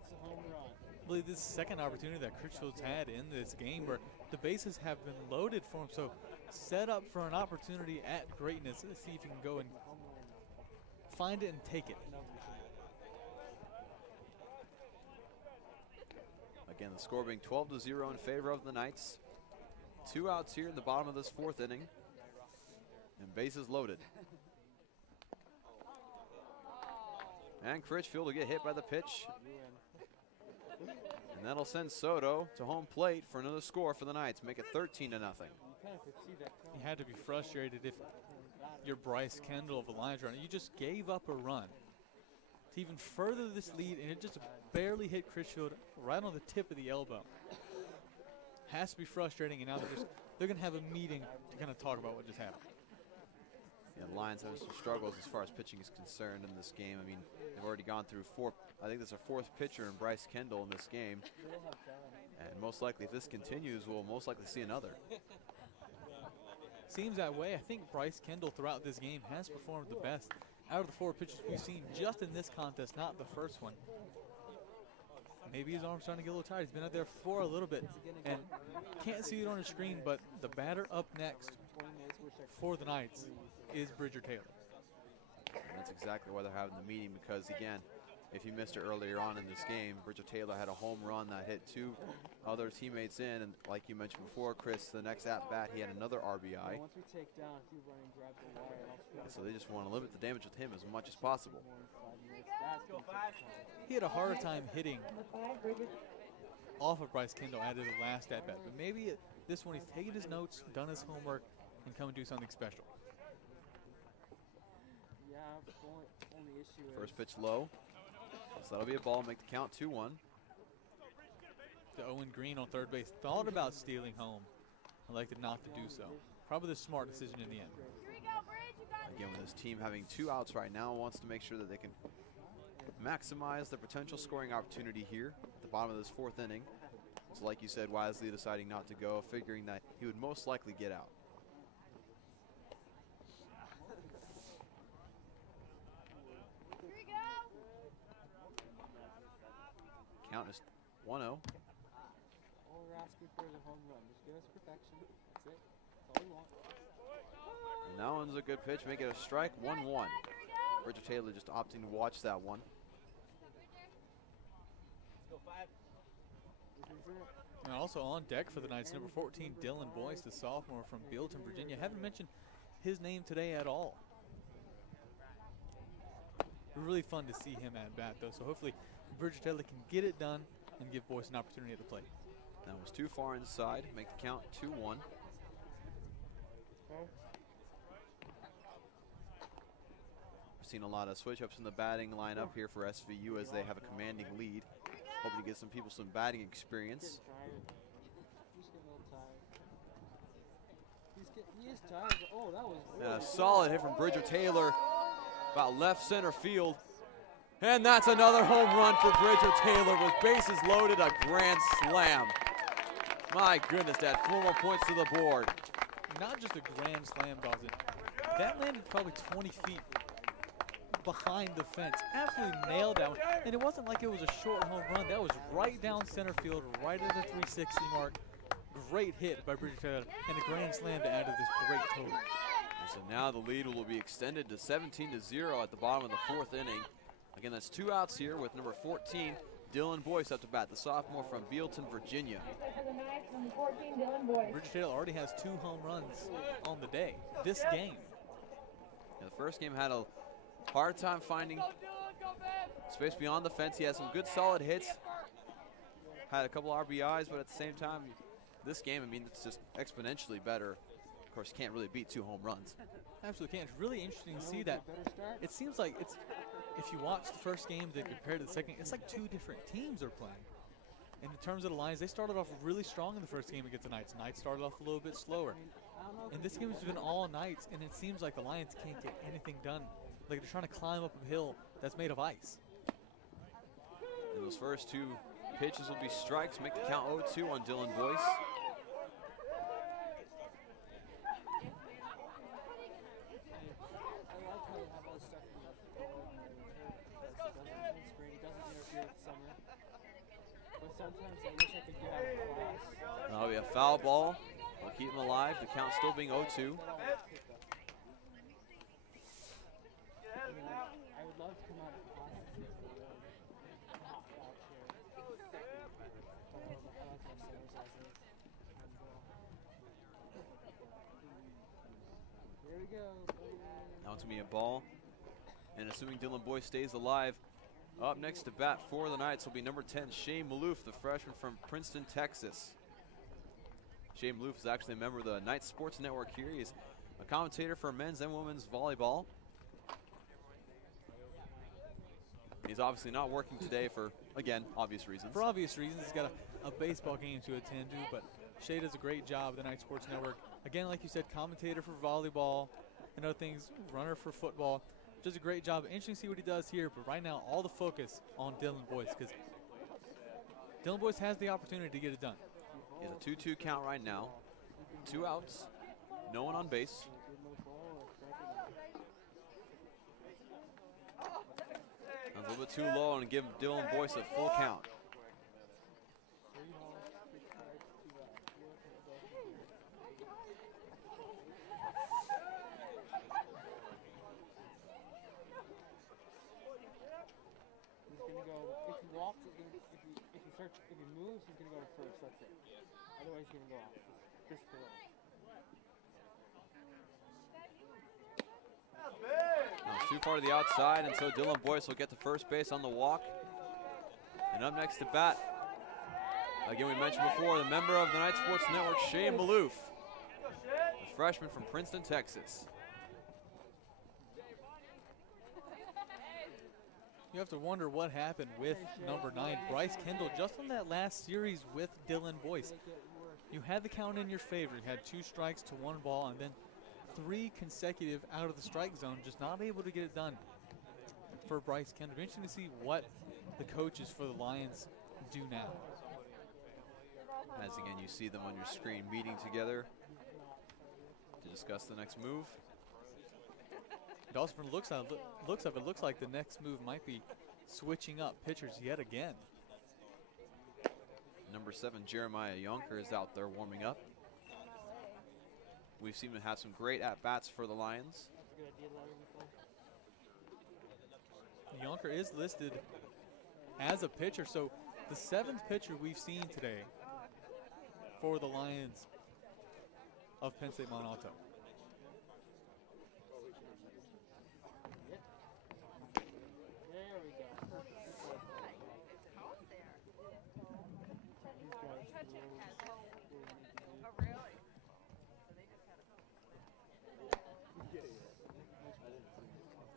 It's a home run. I believe this is the second opportunity that Critchfield's had in this game where the bases have been loaded for him. So set up for an opportunity at greatness. Let's see if he can go and Home run. find it and take it. Again, the score being 12-0 in favor of the Knights. 2 outs here in the bottom of this 4th inning. And bases loaded. And Critchfield will get hit by the pitch. And that'll send Soto to home plate for another score for the Knights. Make it 13-0. You had to be frustrated if you're Bryce Kendall of the Lions runner. You just gave up a run to even further this lead, and it just barely hit Critchfield right on the tip of the elbow. Has to be frustrating, and now they're going to have a meeting to kind of talk about what just happened. Yeah, the Lions have some struggles as far as pitching is concerned in this game. I mean, they've already gone through 4. I think this is our 4th pitcher in Bryce Kendall in this game. And most likely, if this continues, we'll most likely see another. Seems that way. I think Bryce Kendall throughout this game has performed the best out of the 4 pitches we've seen just in this contest, not the first one. Maybe his arm's starting to get a little tired. He's been out there for a little bit, and can't see it on the screen, but the batter up next for the Knights is Bridger Taylor. And that's exactly why they're having the meeting, because again, if you missed it earlier on in this game, Bridger Taylor had a home run that hit 2 other teammates in, and like you mentioned before, Chris, the next at-bat he had another RBI. Once we take down, if you run and grab the wire, So they just want to limit the damage with him as much as possible. He had a harder time hitting off of Bryce Kendall out of the last at-bat, but maybe this one he's taken his notes, done his homework, and come and do something special. Yeah, only issue First pitch low. So that'll be a ball, make the count 2-1. The Owen Green on third base thought about stealing home, elected not to do so. Probably the smart decision in the end. Again, with this team having 2 outs right now, wants to make sure that they can maximize the potential scoring opportunity here at the bottom of this 4th inning. So like you said, wisely deciding not to go, figuring that he would most likely get out. Count is 1-0. All we're asking for is a home run. Just give us perfection. That's it. That's all we want. And that one's a good pitch, make it a strike, 1-1. Bridger Taylor just opting to watch that one. And also on deck for the Knights, number 14, Dylan Boyce, the sophomore from Bealeton, Virginia. Haven't mentioned his name today at all. Really fun to see him at bat, though. So hopefully Bridger Taylor can get it done and give Boyce an opportunity at the plate. That was too far inside, make the count 2-1. We've seen a lot of switch-ups in the batting lineup here for SVU as they have a commanding lead. Hoping to get some people some batting experience. He's getting a little tired. He is tired. Oh, that was really And a solid hit from Bridger Taylor, about left center field. And that's another home run for Bridger Taylor with bases loaded, a grand slam. My goodness, that 4 more points to the board. Not just a grand slam, Dawson. That landed probably 20 feet behind the fence. Absolutely nailed that one. And it wasn't like it was a short home run. That was right down center field, right at the 360 mark. Great hit by Bridger Taylor and a grand slam to add to this great total. And so now the lead will be extended to 17-0 at the bottom of the 4th inning. Again, that's 2 outs here with number 14, Dylan Boyce up to bat, the sophomore from Bealeton, Virginia. Bridger Taylor already has 2 home runs on the day, this game. And the first game had a hard time finding space beyond the fence. He had some good solid hits, had a couple RBIs, but at the same time, this game, I mean, it's just exponentially better. Of course, you can't really beat 2 home runs. Absolutely can't. It's really interesting to see that. It seems like it's, if you watch the first game then compared to the second, it's like 2 different teams are playing. And in terms of the Lions, they started off really strong in the first game against the Knights. Knights started off a little bit slower. And this game has been all Knights, and it seems like the Lions can't get anything done. Like they're trying to climb up a hill that's made of ice. And those first 2 pitches will be strikes, make the count 0-2 on Dylan Boyce. That'll be a foul ball. We'll keep him alive. The count still being 0-2. I would love to come out of class and hot out here. Here we go. Now it's going to be a ball. And assuming Dylan Boyce stays alive, up next to bat for the Knights will be number 10, Shane Maloof, the freshman from Princeton, Texas. Shane Maloof is actually a member of the Knights Sports Network here. He's a commentator for men's and women's volleyball. He's obviously not working today for, again, obvious reasons. For obvious reasons, he's got a baseball game to attend to, but Shay does a great job at the Knights Sports Network. Again, like you said, commentator for volleyball and other things, runner for football. Does a great job. Interesting to see what he does here, but right now all the focus on Dylan Boyce because Dylan Boyce has the opportunity to get it done. He has a 2-2 count right now. 2 outs, no one on base. That was a little bit too low and give Dylan Boyce a full count. If he moves, he's going to go to first. That's it. Otherwise, he's going to go out. Just throw. It's too far to the outside, and so Dylan Boyce will get to first base on the walk. And up next to bat, again, we mentioned before, the member of the Knights Sports Network, Shane Maloof, a freshman from Princeton, Texas. You have to wonder what happened with number 9, Bryce Kendall, just on that last series with Dylan Boyce. You had the count in your favor. You had 2 strikes to 1 ball, and then 3 consecutive out of the strike zone, just not able to get it done for Bryce Kendall. It'll be interesting to see what the coaches for the Lions do now. As again, you see them on your screen meeting together to discuss the next move. It also, from the looks of it, looks like the next move might be switching up pitchers yet again. Number 7, Jeremiah Yonker is out there warming up. We've seen him have some great at-bats for the Lions. Yonker is listed as a pitcher, so the 7th pitcher we've seen today for the Lions of Penn State Mont Alto.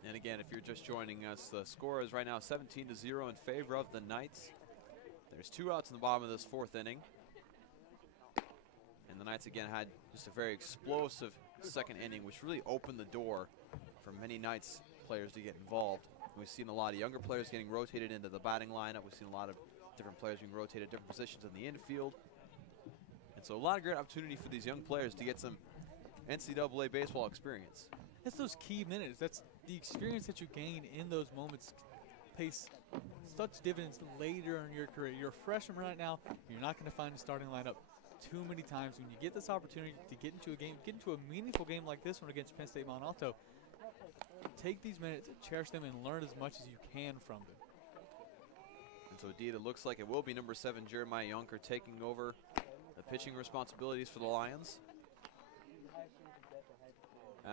And again, if you're just joining us, the score is right now 17-0 in favor of the Knights. There's 2 outs in the bottom of this 4th inning. And the Knights again had just a very explosive 2nd inning, which really opened the door for many Knights players to get involved. We've seen a lot of younger players getting rotated into the batting lineup. We've seen a lot of different players being rotated different positions in the infield. And so a lot of great opportunity for these young players to get some NCAA baseball experience. It's those key minutes. That's the experience that you gain in those moments pays such dividends later in your career. You're a freshman right now. You're not going to find a starting lineup too many times. When you get this opportunity to get into a game, get into a meaningful game like this one against Penn State Mont Alto, take these minutes, cherish them, and learn as much as you can from them. And so indeed, it looks like it will be number 7, Jeremiah Yonker, taking over the pitching responsibilities for the Lions.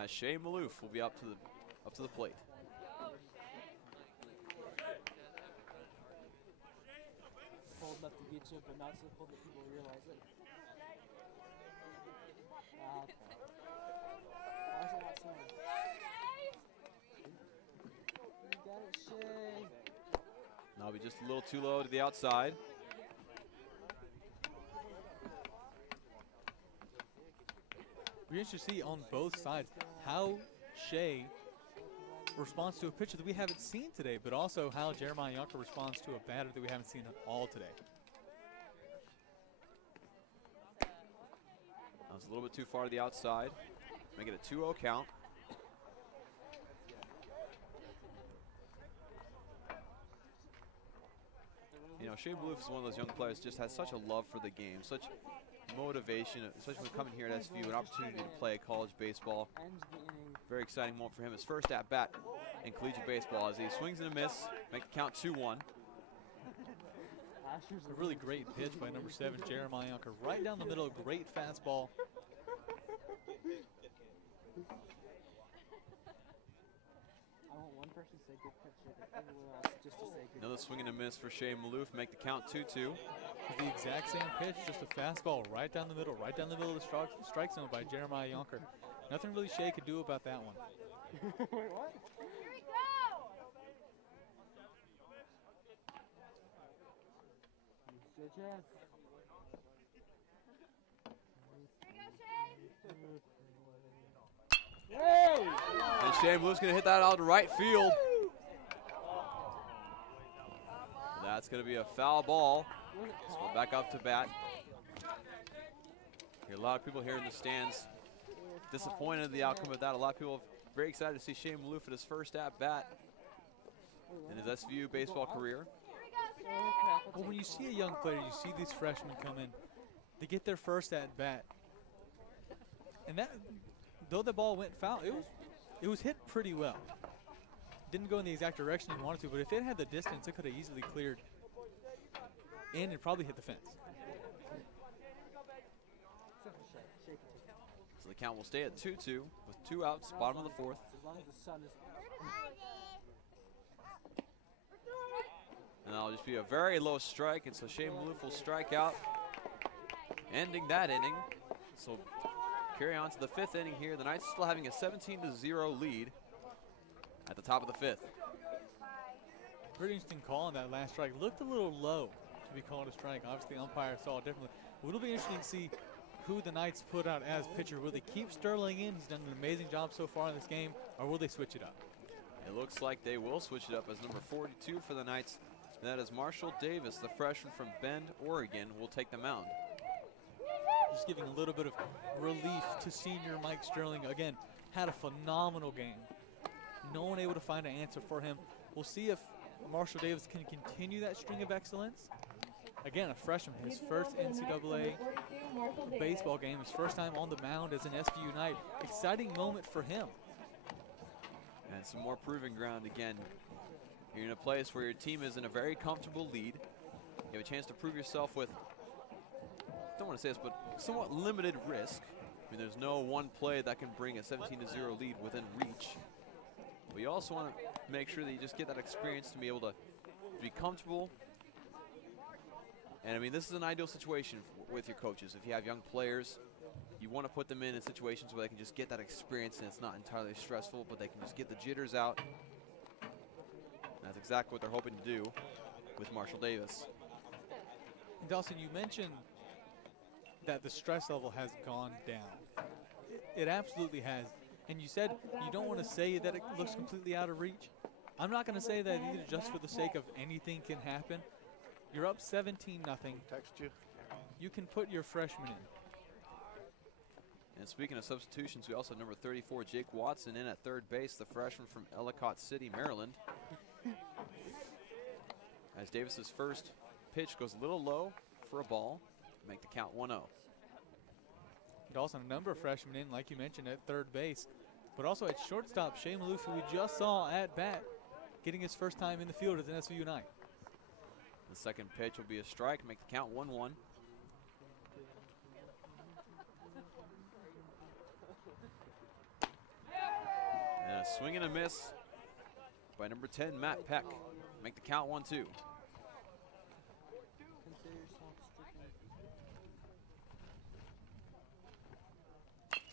Shane Maloof will be up to the plate. Cold enough to get you, but not so cold that people realize it. Okay. Why is it not snowing? You got it, Shay. That'll be just a little too low to the outside. We're interested to see on both sides how Shea responds to a pitcher that we haven't seen today, but also how Jeremiah Yonker responds to a batter that we haven't seen at all today. That was a little bit too far to the outside. Make it a 2-0 count. You know, Shane Maloof is one of those young players just has such a love for the game, such motivation, especially when coming here at SVU, an opportunity to play college baseball. Very exciting moment for him. His first at-bat in collegiate baseball as he swings and a miss, make the count 2-1. A really great pitch by number 7, Jeremiah Yonker. Right down the middle, great fastball. I want one person to say good pitch hitter, everyone else just to say good. Another swing and a miss for Shea Maloof, make the count 2-2. The exact same pitch, just a fastball right down the middle of the strike zone by Jeremiah Yonker. Nothing really Shea could do about that one. Wait, what? Here we go! Good chance. Hey! And Shea Maloof's going to hit that out to right field. That's going to be a foul ball. Let's go back up to bat. Hear a lot of people here in the stands disappointed in the outcome of that. A lot of people very excited to see Shea Maloof at his first at-bat in his SVU baseball career. Well, when you see a young player, you see these freshmen come in, they get their first at-bat. And that, though the ball went foul, it was hit pretty well. Didn't go in the exact direction you wanted to, but if it had the distance, it could have easily cleared and it probably hit the fence. So the count will stay at 2-2 with 2 outs, bottom of the 4th. As long as the sun is And that'll just be a very low strike, and so Shea Maloof will strike out, ending that inning. So carry on to the 5th inning here. The Knights still having a 17-0 lead at the top of the 5th. Pretty interesting call on that last strike. Looked a little low to be called a strike. Obviously, the umpire saw it differently. It'll be interesting to see who the Knights put out as pitcher. Will they keep Sterling in? He's done an amazing job so far in this game, or will they switch it up? It looks like they will switch it up as number 42 for the Knights. That is Marshall Davis, the freshman from Bend, Oregon, will take the mound. Just giving a little bit of relief to senior Mike Sterling. Again, had a phenomenal game. No one able to find an answer for him. We'll see if Marshall Davis can continue that string of excellence. Again, a freshman, his first NCAA baseball game, his first time on the mound as an SVU Knight. Exciting moment for him. And some more proving ground again. You're in a place where your team is in a very comfortable lead. You have a chance to prove yourself with, don't want to say this, but somewhat limited risk. I mean, there's no one play that can bring a 17-0 lead within reach. But you also want to make sure that you just get that experience to be able to be comfortable. And I mean, this is an ideal situation with your coaches. If you have young players, you want to put them in situations where they can just get that experience and it's not entirely stressful, but they can just get the jitters out. That's exactly what they're hoping to do with Marshall Davis. Dawson, you mentioned that the stress level has gone down. It absolutely has. And you said you don't want to say that it looks completely out of reach. I'm not going to say that either, just for the sake of anything can happen. You're up 17-0. Text you. You can put your freshman in. And speaking of substitutions, we also have number 34, Jake Watson, in at third base, the freshman from Ellicott City, Maryland. As Davis's first pitch goes a little low for a ball, make the count 1-0. Dawson, a number of freshmen in, like you mentioned, at third base, but also at shortstop, Shea Maloof, who we just saw at bat, getting his first time in the field as an SVU Knight. The second pitch will be a strike, make the count 1-1. And a swing and a miss by number 10, Matt Peck. Make the count 1-2. consider yourself stricken.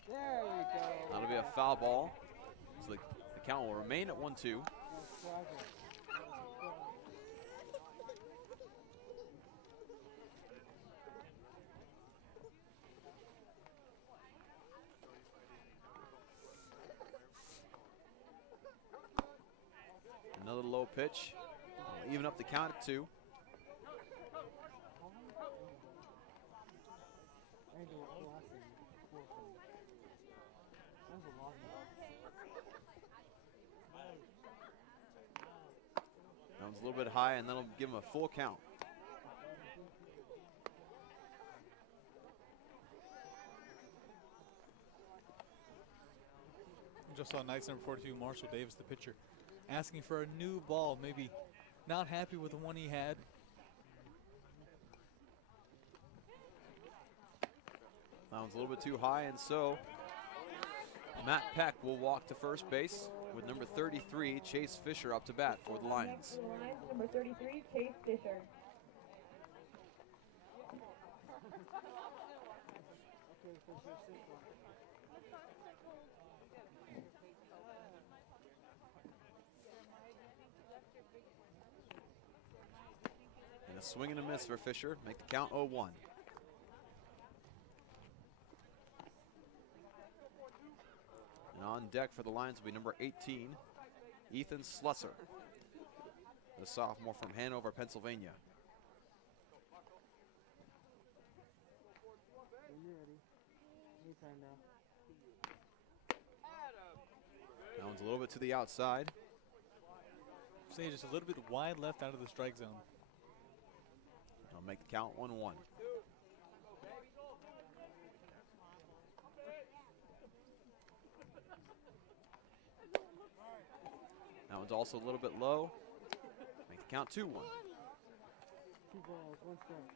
There we go. That'll be a foul ball. So the count will remain at 1-2. Another low pitch. Even up the count at 2. That one's a little bit high, and that'll give him a full count. Just saw Knights number 42, Marshall Davis, the pitcher, asking for a new ball, maybe not happy with the one he had. That one's a little bit too high, and so Matt Peck will walk to first base with number 33, Chase Fisher, up to bat for the Lions. Next to the Lions, number 33, Chase Fisher. And a swing and a miss for Fisher. Make the count 0-1. And on deck for the Lions will be number 18, Ethan Slusser, the sophomore from Hanover, Pennsylvania. Anytime now. That one's a little bit to the outside. Say just a little bit wide left out of the strike zone. I'll make the count 1-1. That one's also a little bit low. Make the count 2-1. 2 balls, 1 strike.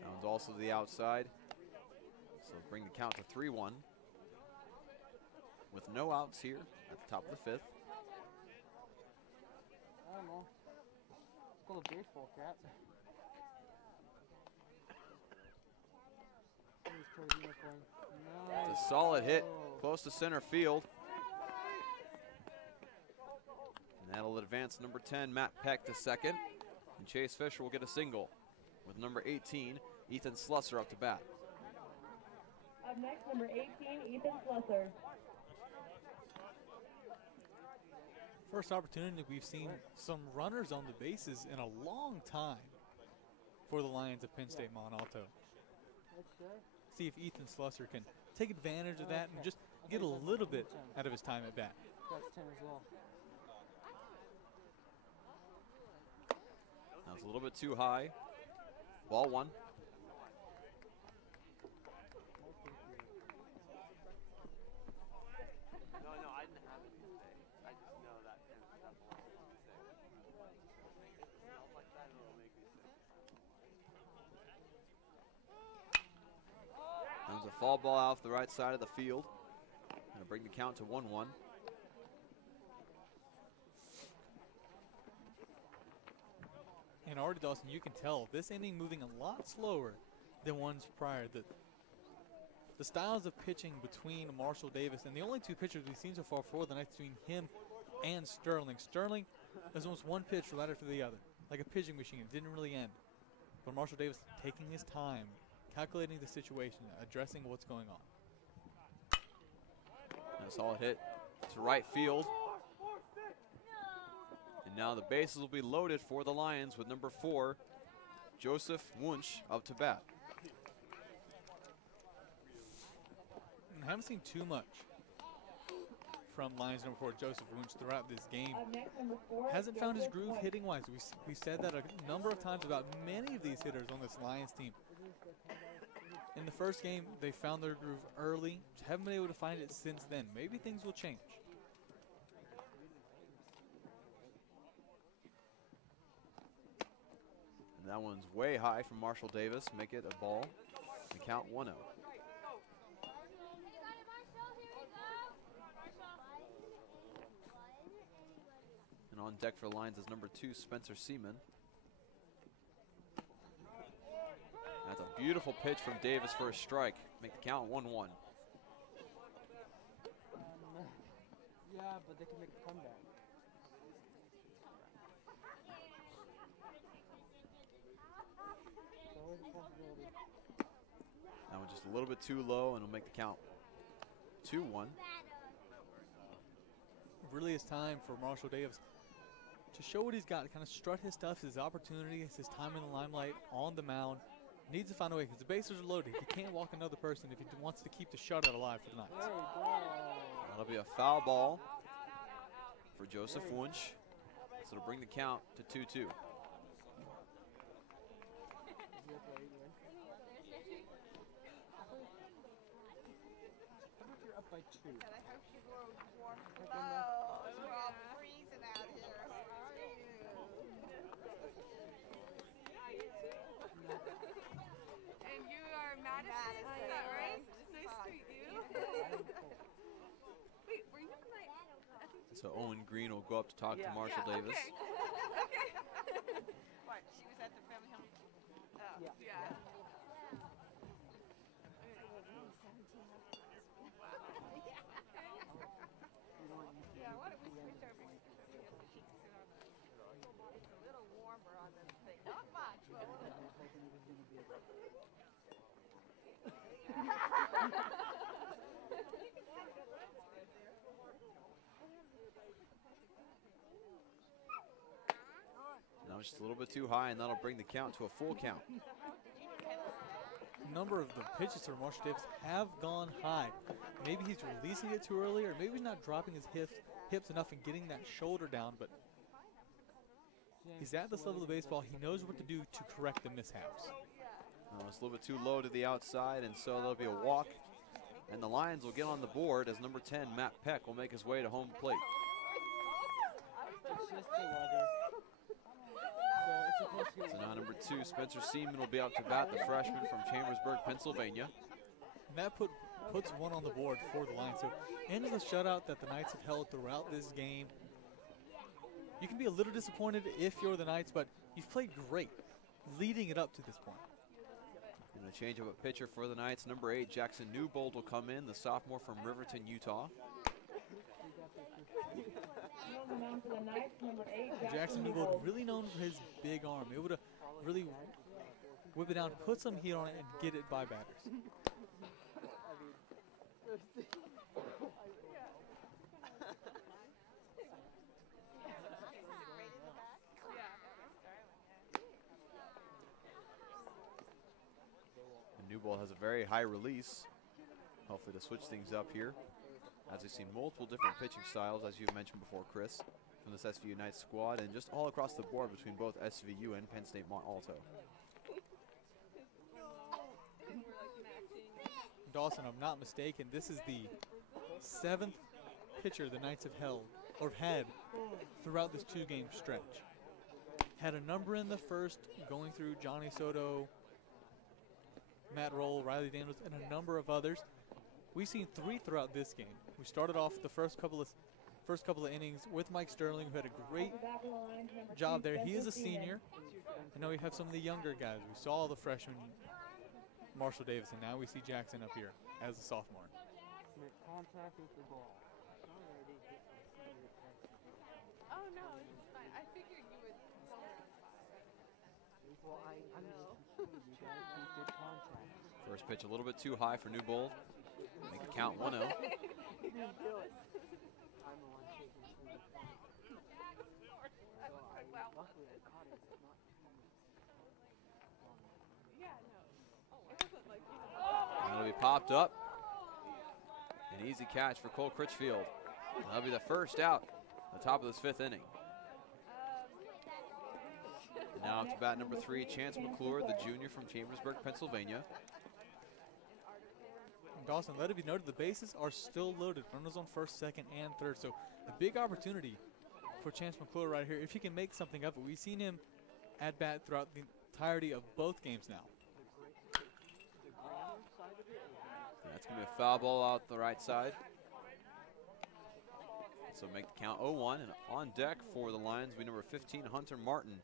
That one's also to the outside. So bring the count to 3-1. With no outs here at the top of the 5th. I don't know. It's called a baseball cap. It's a solid hit, close to center field. And that'll advance number 10, Matt Peck, to second. And Chase Fisher will get a single with number 18, Ethan Slusser, up to bat. Up next, number 18, Ethan Slusser. First opportunity we've seen some runners on the bases in a long time for the Lions of Penn State Mont Alto. See if Ethan Slusser can take advantage of that and just get a little bit out of his time at bat. That's 10 as well. That was a little bit too high. Ball 1. That was a foul ball off the right side of the field. Gonna bring the count to 1-1. And already, Dawson, you can tell this inning moving a lot slower than ones prior. The styles of pitching between Marshall Davis and the only 2 pitchers we've seen so far for the night between him and Sterling. Sterling is almost one pitch right after the other, like a pitching machine. It didn't really end. But Marshall Davis taking his time, calculating the situation, addressing what's going on. And a solid hit to right field. And now the bases will be loaded for the Lions with number 4, Joseph Wunsch, up to bat. I haven't seen too much from Lions number 4, Joseph Wunsch, throughout this game. Up next, number 4, Hasn't found his Joseph groove Wunsch. hitting-wise. We said that a number of times about many of these hitters on this Lions team. In the first game, they found their groove early. Just haven't been able to find it since then. Maybe things will change. And that one's way high from Marshall Davis. Make it a ball. The count 1-0. And on deck for the Lions is number 2, Spencer Seaman. That's a beautiful pitch from Davis for a strike. Make the count 1-1. Yeah, but they can make a comeback. It's always a possibility. That one just a little bit too low, and it'll make the count 2-1. Really is time for Marshall Davis to show what he's got, kind of strut his stuff, his opportunity, his time in the limelight on the mound. Needs to find a way because the bases are loaded. He can't walk another person if he wants to keep the shutout alive for the night. That'll be a foul ball for Joseph Wunsch. So it'll bring the count to 2-2. by 2. I hope you wore warm clothes. We're all freezing out here. How are you? And you are Madison, is that right? Nice to meet you. Wait, were you my... So Owen Green will go up to talk to Marshall Davis. Okay. Okay. What? She was at the family home? Oh. Yeah. Yeah, why don't we switch over? It's a little warmer on this thing. Not much, but a little. Now just a little bit too high, and that'll bring the count to a full count. A number of the pitches for Marshall Davis have gone high. Maybe he's releasing it too early, or maybe he's not dropping his hips enough and getting that shoulder down, but he's at this level of baseball. He knows what to do to correct the mishaps. It's a little bit too low to the outside, and so there'll be a walk. And the Lions will get on the board as number 10, Matt Peck, will make his way to home plate. It's just the weather. So it's supposed to So now number 2, Spencer Seaman, will be out to bat, the freshman from Chambersburg, Pennsylvania. And that puts one on the board for the Lions. So end of the shutout that the Knights have held throughout this game. You can be a little disappointed if you're the Knights, but you've played great leading it up to this point. And a change of a pitcher for the Knights. Number 8, Jackson Newbold, will come in, the sophomore from Riverton, Utah. Jackson Newbold, really known for his big arm, able to really whip it down, put some heat on it, and get it by batters. And Newbold has a very high release. Hopefully to switch things up here, as we've seen multiple different pitching styles, as you've mentioned before, Chris, from this SVU Knights squad, and just all across the board between both SVU and Penn State Mont Alto. Dawson, I'm not mistaken, this is the 7th pitcher the Knights have held, or had, throughout this 2-game stretch. Had a number in the first, going through Johnny Soto, Matt Roll, Riley Daniels, and a number of others. We've seen 3 throughout this game. We started off the first couple of innings with Mike Sterling, who had a great job there. He is a senior. And now we have some of the younger guys. We saw the freshman Marshall Davis, and now we see Jackson up here as a sophomore. make contact with the ball. Oh no, it's fine. I figured you would go around 5. Well, I'm just you gotta keep good contact. First pitch a little bit too high for Newbold. Make the count 1-0. I'm the one taking through the luckily I caught it, but not too much. Yeah, no. It wasn't like you. That'll be popped up. An easy catch for Cole Critchfield. That'll be the first out at the top of this 5th inning. And now up to bat number 3, Chance McClure, the junior from Chambersburg, Pennsylvania. Dawson, let it be noted, the bases are still loaded. Runners on first, second, and third. So a big opportunity for Chance McClure right here, if he can make something of it. We've seen him at bat throughout the entirety of both games now. That's going to be a foul ball out the right side. So make the count 0-1. And on deck for the Lions will be number 15, Hunter Martin.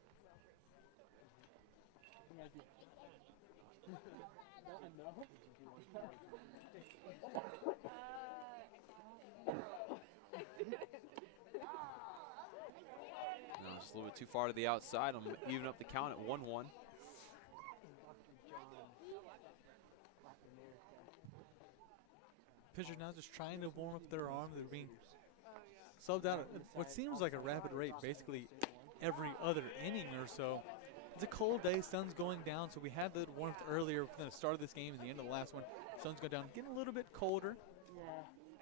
No, just a little bit too far to the outside. I'm even up the count at 1-1. Pitchers now just trying to warm up their arm. They're being subbed out at what seems like a rapid rate, basically every other inning or so. It's a cold day, sun's going down, so we had the warmth earlier from the start of this game and the end of the last one. Sun's going down, getting a little bit colder.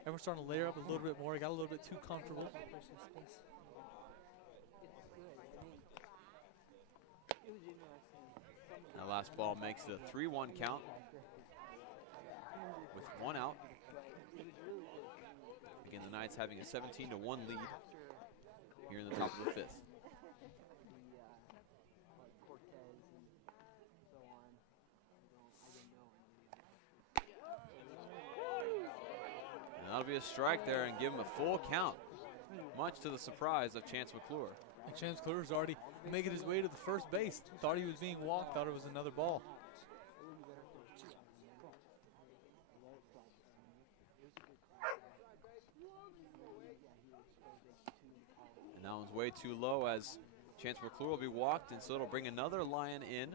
Everyone's starting to layer up a little bit more. It got a little bit too comfortable. That last ball makes it a 3-1 count with 1 out. Knights having a 17-1 lead here in the top of the 5th. And that'll be a strike there and give him a full count, much to the surprise of Chance McClure. And Chance McClure's already making his way to the first base. Thought he was being walked, thought it was another ball. And that one's way too low as Chance McClure will be walked, and so it'll bring another Lion in.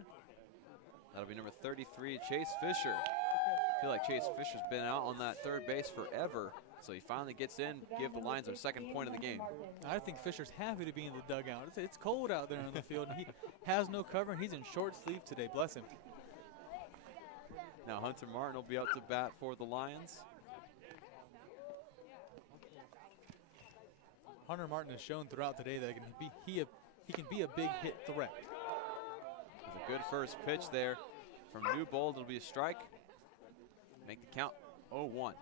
That'll be number 33, Chase Fisher. I feel like Chase Fisher's been out on that third base forever, so he finally gets in, give the Lions their second point of the game. I think Fisher's happy to be in the dugout. It's cold out there on the field, and he has no cover, and he's in short sleeve today. Bless him. Now Hunter Martin will be up to bat for the Lions. Hunter Martin has shown throughout today that he can be a big hit threat. With a good first pitch there from Newbold, it'll be a strike. Make the count 0-1.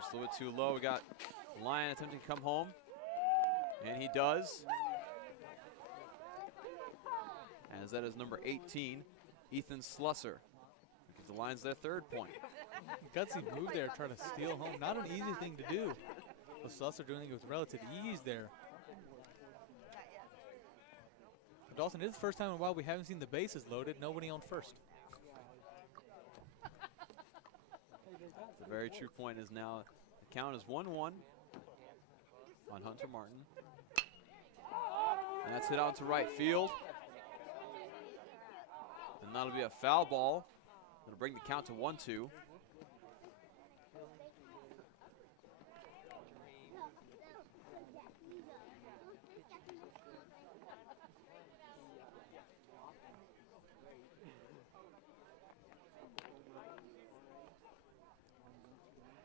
Just a little bit too low. We got Lion attempting to come home, and he does. As that is number 18, Ethan Slusser. Gives the Lions their third point. Gutsy move there, try to steal home. Not an easy thing to do. But Slusser doing it with relative ease there. But Dawson, it is the first time in a while we haven't seen the bases loaded. Nobody on first. The very true point is now the count is 1-1 on Hunter Martin. And that's hit out to right field. And that'll be a foul ball. It'll bring the count to 1-2. Here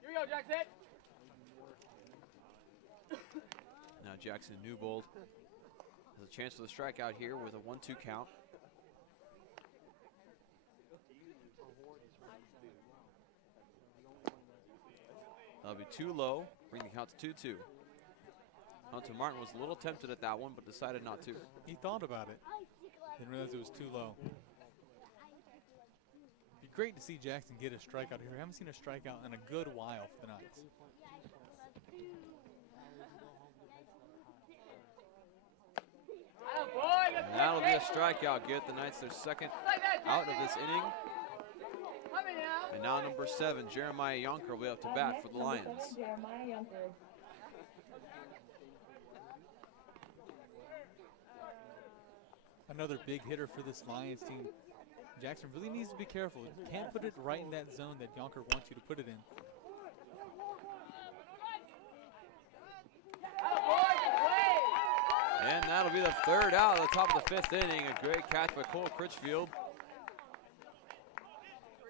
we go, Jackson. Now Jackson Newbold has a chance for the strikeout here with a 1-2 count. That'll be too low, bring the count to 2-2. Hunter Martin was a little tempted at that one, but decided not to. He thought about it. Didn't realize it was too low. Be great to see Jackson get a strikeout here. I haven't seen a strikeout in a good while for the Knights. And that'll be a strikeout. Get the Knights their second out of this inning. And now number 7, Jeremiah Yonker, will be up to bat for the Lions. Another big hitter for this Lions team. Jackson really needs to be careful. Can't put it right in that zone that Yonker wants you to put it in. And that'll be the third out at the top of the 5th inning. A great catch by Cole Critchfield.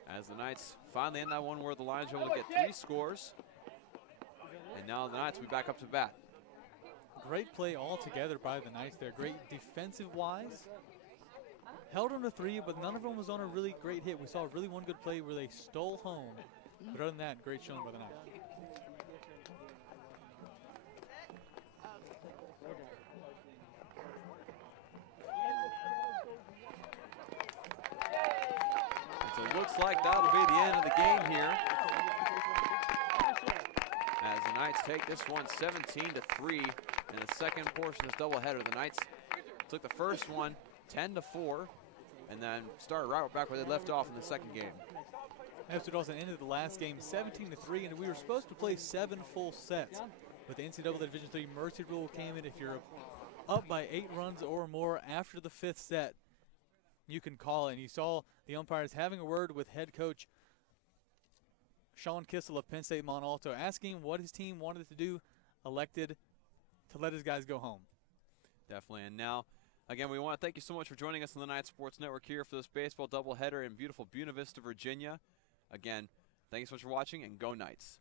As the Knights finally end that one where the Lions are able to get 3 scores. And now the Knights will be back up to bat. Great play altogether by the Knights there. Great defensive-wise. Held on to 3, but none of them was on a really great hit. We saw really one good play where they stole home. But other than that, great showing by the Knights. So it looks like that'll be the end of the game here, as the Knights take this one 17-3 in the second portion of this doubleheader. The Knights took the first one 10-4, and then started right back where they left off in the second game. After Dawson ended the last game 17-3, and we were supposed to play 7 full sets. But the NCAA Division III mercy rule came in. If you're up by 8 runs or more after the 5th set, you can call it. And you saw the umpires having a word with head coach Sean Kissel of Penn State Mont Alto, asking what his team wanted to do, elected to let his guys go home. Definitely. And now, again, we want to thank you so much for joining us on the Knights Sports Network here for this baseball doubleheader in beautiful Buena Vista, Virginia. Again, thank you so much for watching, and go Knights.